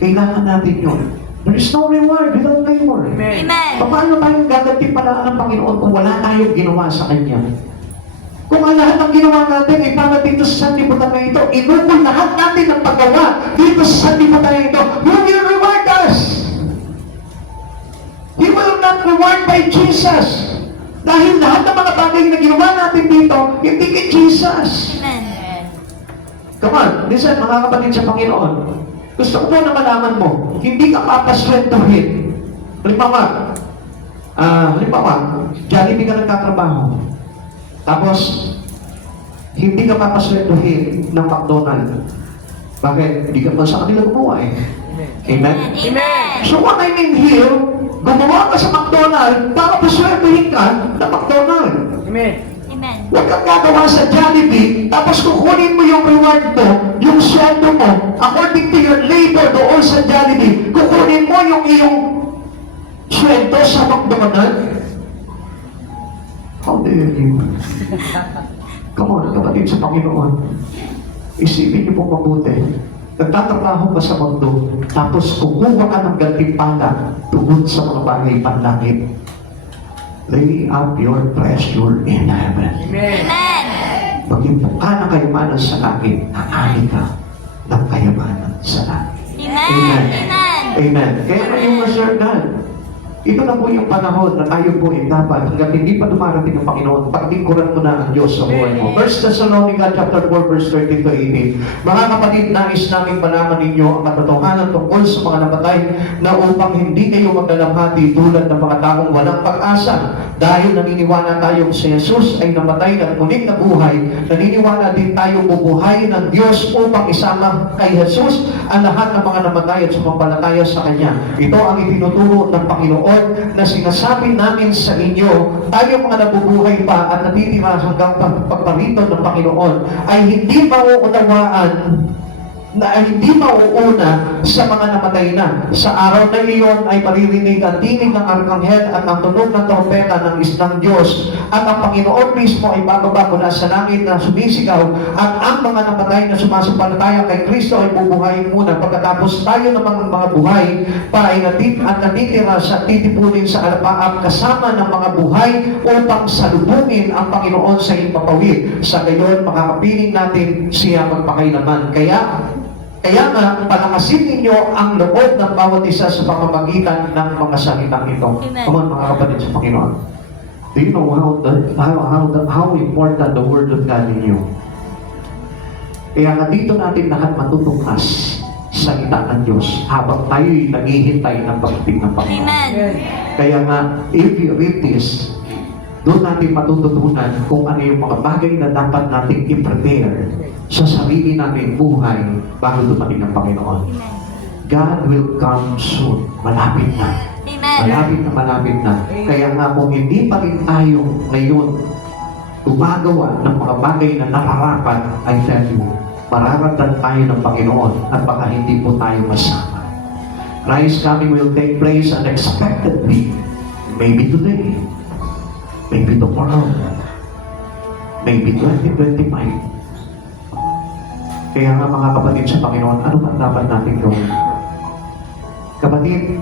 Kailangan natin yun. There is no reward without labor. Amen. Amen. Paano tayo gagantimpalaan ng Panginoon kung wala tayong ginawa sa Kanya? Kung ang lahat ng ginawa natin ay para dito sa sanlibutan na ito, inukol lahat natin ng paggawa dito sa sanlibutan na ito, Who will reward us? He will not reward by Jesus. Dahil lahat ng mga bagay na ginawa natin dito, hindi kay Jesus. Amen. Come on, listen, mga kapatid sa Panginoon. Gusto ko po na malaman mo, hindi ka papaswentuhin. Halimbawa, Jollibee ka nagtatrabaho. Tapos, hindi ka papaswentuhin ng McDonald's. Bakit? Hindi ka pa sa kanila gumawa eh. Amen? Amen. So what I mean here, gumawa ka sa McDonald's para paswertuhin ka ng McDonald's. Amen. Amen. Huwag kang gagawa sa Jollibee, tapos kukunin mo yung reward mo, yung sweldo mo, according to your labor doon sa Jollibee, kukunin mo yung iyong sweldo sa McDonald's. How dare you? Come on, kapatid sa Panginoon. Isipin niyo po mabuti. Nagtatrabaho ka sa mundo, tapos kumuha ka ng gantimpala tungkol sa mga bagay panlangit. Lay up your treasure in heaven. Amen. Amen. Mag-impok ka ng kayamanan sa langit, nakali ka ng kayamanan sa langit. Amen. Amen. Amen. Kaya kayo ma-serve God. Ito na po yung panahon na tayo po ay dapat, hanggang hindi pa dumarating ang Panginoon, paglingkuran mo na ang Diyos sa buhay mo. 1 Thessalonica chapter 4, verse 13 to 18. Mga kapatid, nais namin malaman ninyo ang katotohanan tungkol sa mga namatay na upang hindi kayo magdalamhati tulad ng mga taong walang pag-asa. Dahil naniniwala tayong si Jesus ay namatay at muling nabuhay, naniniwala din tayo bubuhayin ng Diyos upang isama kay Jesus ang lahat ng mga namatay at sumampalataya sa Kanya. Ito ang itinuturo ng Panginoon na sinasabi namin sa inyo, tayo mga nabubuhay pa at natitira hanggang pagparito ng Panginoon ay hindi mauunawaan na hindi mauuna sa mga namatay na. Sa araw na iyon ay maririnig ang tinig ng arkanghel at ang tunog ng trompeta ng isang Diyos. At ang Panginoon mismo ay bababa mula sa langit na sumisigaw at ang mga namatay na sumasampalataya kay Kristo ay bubuhayin muna. Pagkatapos tayo namang mga buhay pa ay natitira sa titipunin sa alapaap kasama ng mga buhay upang salubungin ang Panginoon sa impapawid. Sa gayon, makakapiling natin siya magpakailaman. Kaya nga, palakasin ninyo ang loob ng bawat isa sa pamamagitan ng mga salitang ito. Amen. Come on, mga kapatid sa Panginoon. Do you know how important the Word of God in you? Kaya nga dito natin lahat matutukas sa salita ng Diyos habang tayo'y naghihintay ng pagdating ng Panginoon. Amen. Kaya nga, if you read this, doon natin matututunan kung ano yung mga bagay na dapat nating i-prepare sa sarili natin buhay bago dumating ang Panginoon. Amen. God will come soon. Malapit na. Amen. Malapit na. Kaya nga kung hindi pa rin tayo ngayon gumagawa ng mga bagay na nararapat, I tell you, mararatan tayo ng Panginoon at baka hindi po tayo masama. Christ's coming will take place unexpectedly. Maybe today. Maybe tomorrow. Maybe 2025. Kaya nga mga kapatid sa Panginoon, ano ba dapat natin gawin? Kapatid,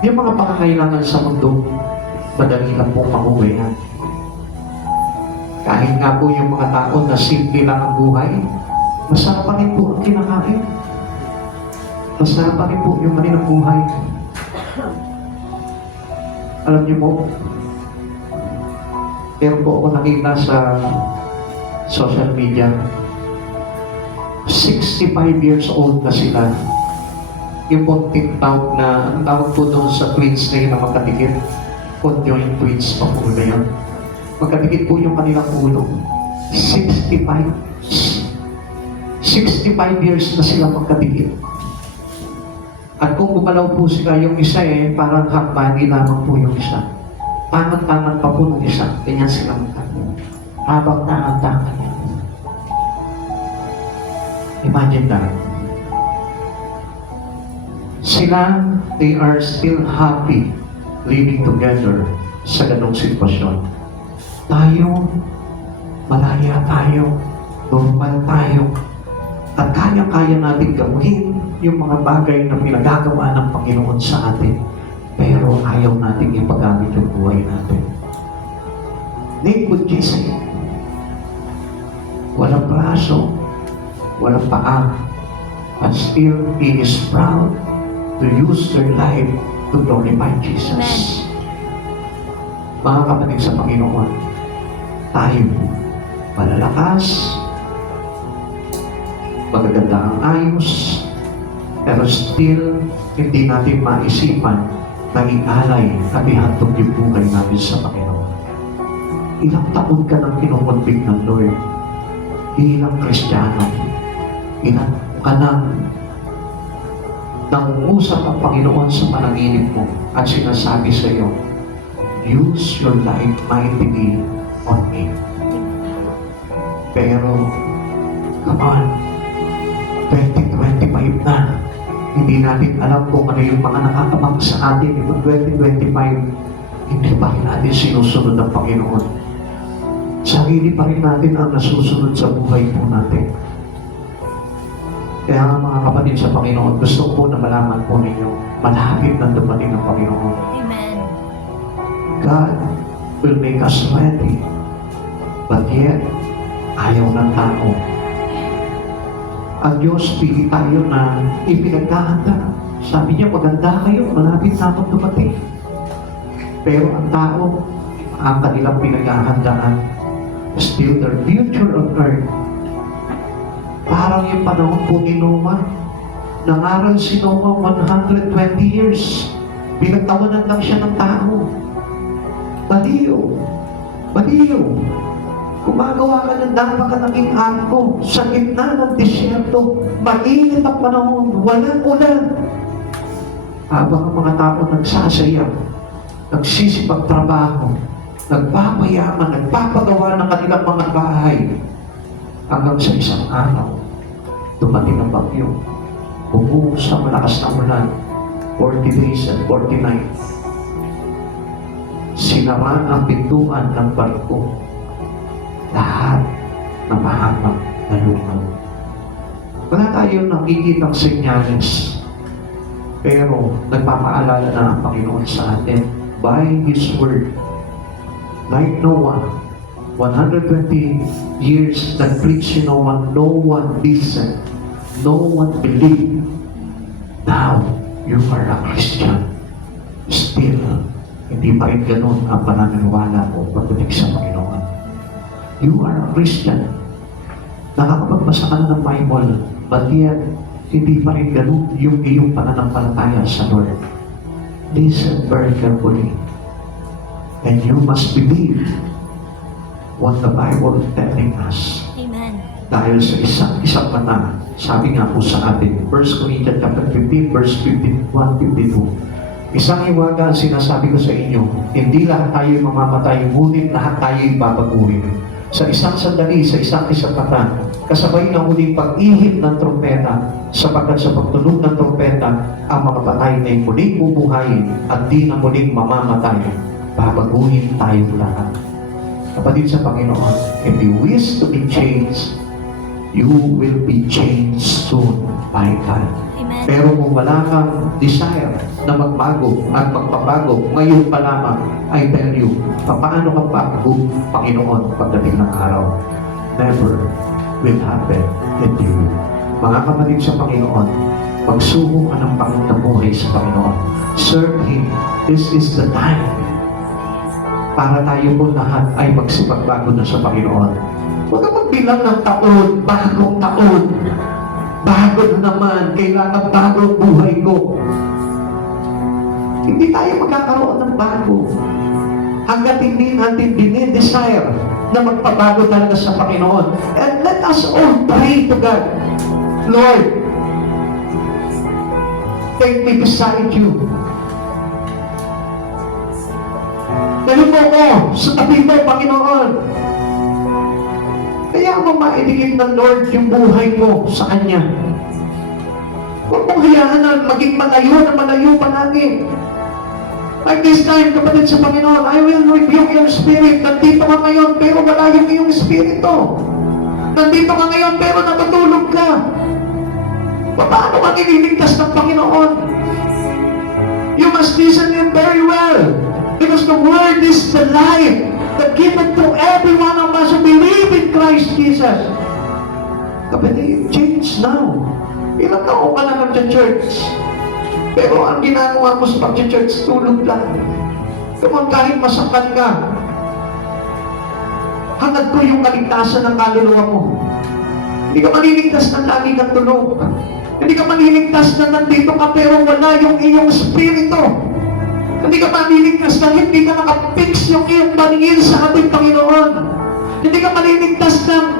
yung mga pangangailangan sa mundo, madali lang pong makuwi yan. Kahit nga po yung mga tao na simple lang ang buhay, masarap pa rin po ang kinakain. Masarap pa rin po yung kanilang buhay. Alam niyo po, meron po ako nakita sa social media, 65 years old na sila. Yung po TikTok na, ang tawag po doon sa twins na yun na magkadikit. Conjoined twins pa po na yun. Magkadikit po yung kanilang ulo. 65 years na sila magkadikit. At kung gumalaw po sila, yung isa parang hakbani lamang po yung isa. Tangan-tangan pa po ng isa. Ganyan sila magkadikit. Habang tangan-tangan yan. Imagine that. Sila, they are still happy living together sa ganong sitwasyon. Tayo, malaya tayo, normal tayo, at kaya-kaya natin gawin yung mga bagay na pinagagawa ng Panginoon sa atin. Pero ayaw natin ipagamit yung buhay natin. Nick would just say, walang braso, walang paa, but still he is proud to use their life to glorify Jesus. Amen. Mga kapatid sa Panginoon, tayo malalakas, magaganda ang ayos, pero still hindi natin maisipan na ialay at ihandog yung buhay natin sa Panginoon. Ilang taon ka nang kinukonbig ng Lord? Ilang Kristiyano? Ilang ka nang nangungusap ang Panginoon sa panaginip mo at sinasabi sa iyo, use your life mightily on me. Pero, come on, 2025 na. Hindi natin alam kung ano yung mga nakatabang sa atin yung 2025. Hindi pa rin natin sinusunod ang Panginoon. Sarili pa rin natin ang nasusunod sa buhay po natin. Kaya nga mga kapatid sa Panginoon, gusto ko na malaman po ninyo, malapit na dumating ang Panginoon. Amen. God will make us ready. But yet, ayaw ng tao. Ang Diyos, pili tayo na ipinaghahanda. Sabi niya, maganda kayo, malapit na akong dumating. Pero ang tao, ang kanilang pinaghahandaan, still their future on earth. Parang yung panahon po ni Noah. Nangaral si Noah 120 years. Pinagtawanan lang siya ng tao. Baliw. Baliw. Gumagawa ka ng napakalaking arko sa gitna ng disyerto. Mainit ang panahon. Walang ulan. Habang ang mga tao nagsasaya, nagsisipagtrabaho, nagpapayaman, nagpapagawa ng kanilang mga bahay, hanggang sa isang araw, dumating ang bagyo. Bumuhos sa malakas na ulan, 40 days and 40 nights. Sinara ang pintuan ng barko. Lahat napahamak na lumaw. Wala tayong nakikitang senyales. Pero nagpapaalala na ang Panginoon sa atin by His Word. Like Noah, 120 years that preached no one listened, no one believed. Now, you are a Christian. Still, hindi pa rin ganun ang pananiniwala mo pagdating sa Panginoon. You are a Christian. Nakakapagbasa ka na ng Bible, but yet, hindi pa rin ganun yung iyong pananampalataya sa Lord. Listen very carefully. And you must believe what the Bible is telling us. Amen. Dahil sa isang mata, sabi nga po sa atin, 1 Corinthians chapter 15, verse 51-52, isang hiwaga ang sinasabi ko sa inyo, hindi lahat tayo mamamatay, ngunit lahat tayo babaguhin. Sa isang sandali, sa isang mata, kasabay ng huling pag-ihip ng trompeta, sapagkat sa pagtunog ng trompeta, ang mga patay ay muling bubuhayin at di na muling mamamatay. Babaguhin tayong lahat. Kapatid sa Panginoon, if you wish to be changed, you will be changed soon by God. Amen. Pero kung wala kang desire na magbago at magpabago, ngayon pa lamang, I tell you, paano ka bago, Panginoon, pagdating ng araw? Never will happen with you. Mga kapatid sa Panginoon, magsubo ka ng Panginoon buhay sa Panginoon. Serve Him. This is the time para tayo po lahat ay magsipagbago na sa Panginoon. Huwag ka magbilang ng taon, bagong taon. Bago na naman, kailangan bago ang buhay ko. Hindi tayo magkakaroon ng bago. Hanggat hindi natin dinidesire na magpabago talaga sa Panginoon. And let us all pray to God. Lord, take me beside you. Dahil mo ko sa tabi mo, Panginoon. Kaya mo maidikit ng Lord yung buhay mo sa Kanya. Huwag mong hayaan na maging malayo palagi. Like this time, kapatid sa Panginoon, I will rebuke your spirit. Nandito ka ngayon, pero wala yung iyong spirito. Nandito ka ngayon, pero natutulog ka. Paano ka nililigtas ng Panginoon? You must listen in very well. Because the Word is the life that given to every one of us who believe in Christ Jesus. Kapatid, change now. Ilang taon ka na nag-church. Pero ang ginagawa mo sa pag-church, tulog lang. Kung kahit masaktan ka, hangad ko yung kaligtasan ng kaluluwa mo. Hindi ka maliligtas na lagi kang tulog. Hindi ka maliligtas na nandito ka pero wala yung iyong spirito. Hindi ka maliligtas na hindi ka nakapix yung iyong paningin sa ating Panginoon. Hindi ka maliligtas na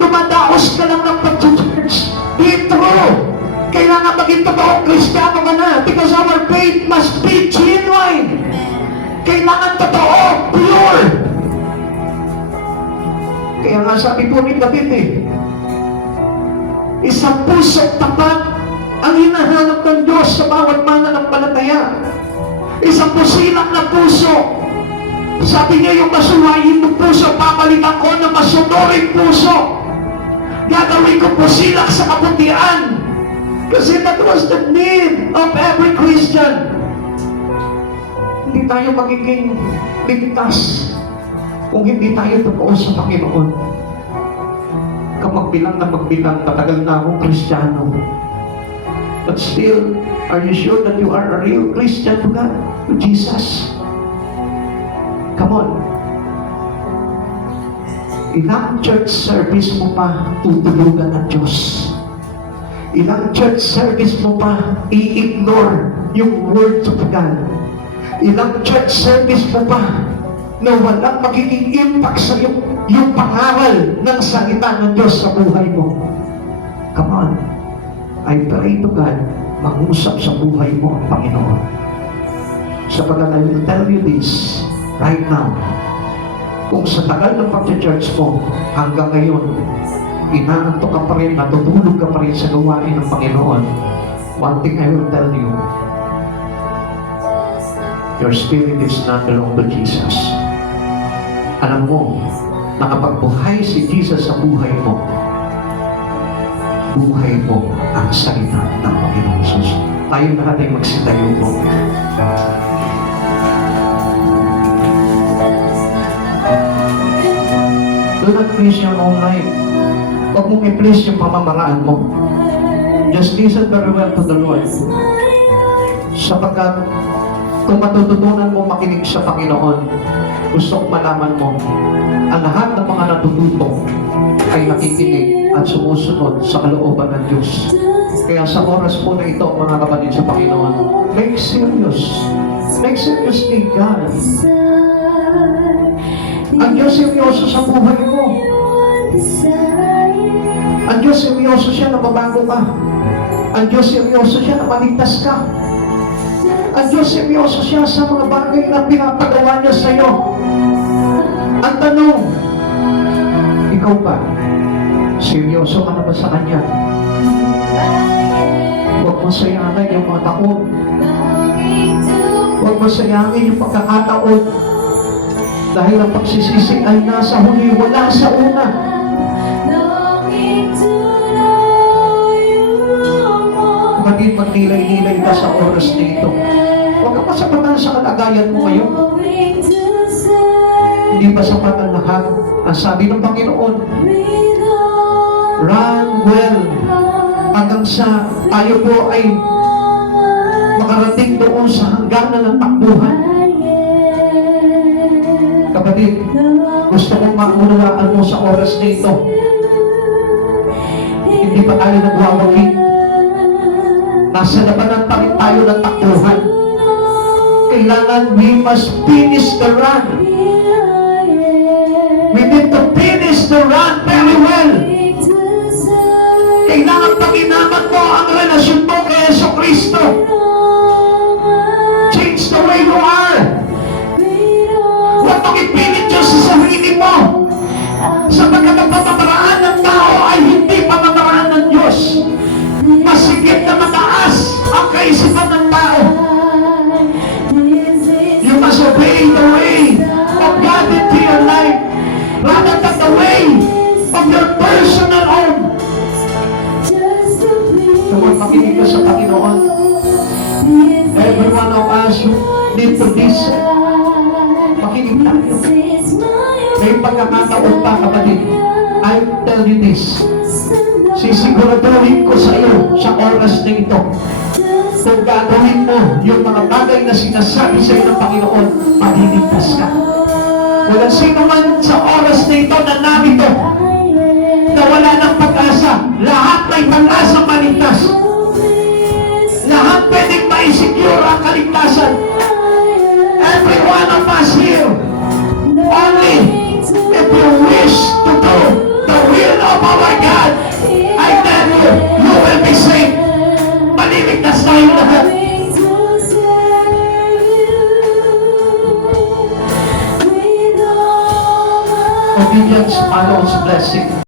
dumadaos ka lang ng pag-church. Be true. Kailangan maging totoong Kristiyano ka na because our faith must be genuine. Kailangan totoo, pure. Kaya nga sabi po ni David isang pusong tapat ang hinahanap ng Diyos sa bawat mananampalataya. Isang pusilang na puso. Sabi niya yung masuwain ng puso, papalitan ko ng masunuring puso. Gagawin ko pusilak sa kabutihan. Kasi that was the need of every Christian. Hindi tayo magiging ligtas kung hindi tayo totoo sa Panginoon. Kapag bilang na magbilang, tatagal na akong Kristiyano. But still, are you sure that you are a real Christian to God? To Jesus? Come on. Ilang church service mo pa tutulugan ng Diyos? Ilang church service mo pa i-ignore yung words of God? Ilang church service mo pa na walang magiging impact sa yung pangaral ng salita ng Diyos sa buhay mo? Come on. I pray to God, mag-usap sa buhay mo ang Panginoon. Sapagkat I will tell you this right now. Kung sa tagal ng pag-church mo, hanggang ngayon, inaantok ka pa rin, natutulog ka pa rin sa gawain ng Panginoon, one thing I will tell you, your spirit is not belong to Jesus. Alam mo, nakapagbuhay si Jesus sa buhay mo, buhay mo ang salita ng Panginoon Jesus. Tayo lahat ay magsitayo po. Do not please your own life. Huwag mong i-please yung pamamaraan mo. Just listen very well to the Lord. Sapagkat Kung matututunan mo makinig sa Panginoon, gusto kong malaman mo, ang lahat ng mga natututo ay nakikinig at sumusunod sa kalooban ng Diyos. Kaya sa oras po na ito, mga kapatid sa Panginoon, make serious. Make seriously God. Ang Diyos seryoso sa buhay mo. Ang Diyos seryoso siya na mabago ka. Ang Diyos seryoso siya na maligtas ka. Ang Diyos seryoso siya sa mga bagay na pinapagawa niya sa iyo. Ang tanong, ikaw ba? Seryoso ka na ba sa Kanya? Huwag mo sayangin yung mga taon. Huwag mo sayangin yung pagkakataon. Dahil ang pagsisisi ay nasa huli, wala sa una. Kapatid, magnilay-nilay ka sa oras na ito. Huwag ka masapatan sa kalagayan mo ngayon. Hindi ba sapat ang lahat? Ang sabi ng Panginoon, run well hanggang sa tayo po ay makarating doon sa hangganan ng takbuhan. Kapatid, gusto kong maunawaan mo sa oras na ito. Hindi pa tayo nagwawagi. Nasa labanan pa rin tayo ng takbuhan. Kailangan we must finish the run. We need to finish the run very well. Kailangan pag-inaman mo ang relasyon mo kay Jesucristo. Change the way you are. Huwag mong ipilit Diyos sa sarili mo. Sapagkat ang pamamaraan ng tao ay hindi pamamaraan ng Diyos. Masigit na mataas ang kaisipan ng tao. You must obey the way of God into your life rather than the way of your personal own. Kung makinig ka sa Panginoon, every one of us need to listen. Makinig tayo. May pagkakataon pa, kapatid. I tell you this. Sisiguraduhin ko sa iyo sa oras na ito. Kung gagawin mo yung mga bagay na sinasabi sa iyo ng Panginoon, maliligtas ka. Walang sino man sa oras na ito na narito na wala ng pag-asa. Lahat may pag-asa maligtas. Lahat pwedeng ma-secure ang kaligtasan. Every one of us here, only if you wish to do the will of our God, I tell you, you will be saved. Maliligtas tayo lahat. Obedience follows blessing.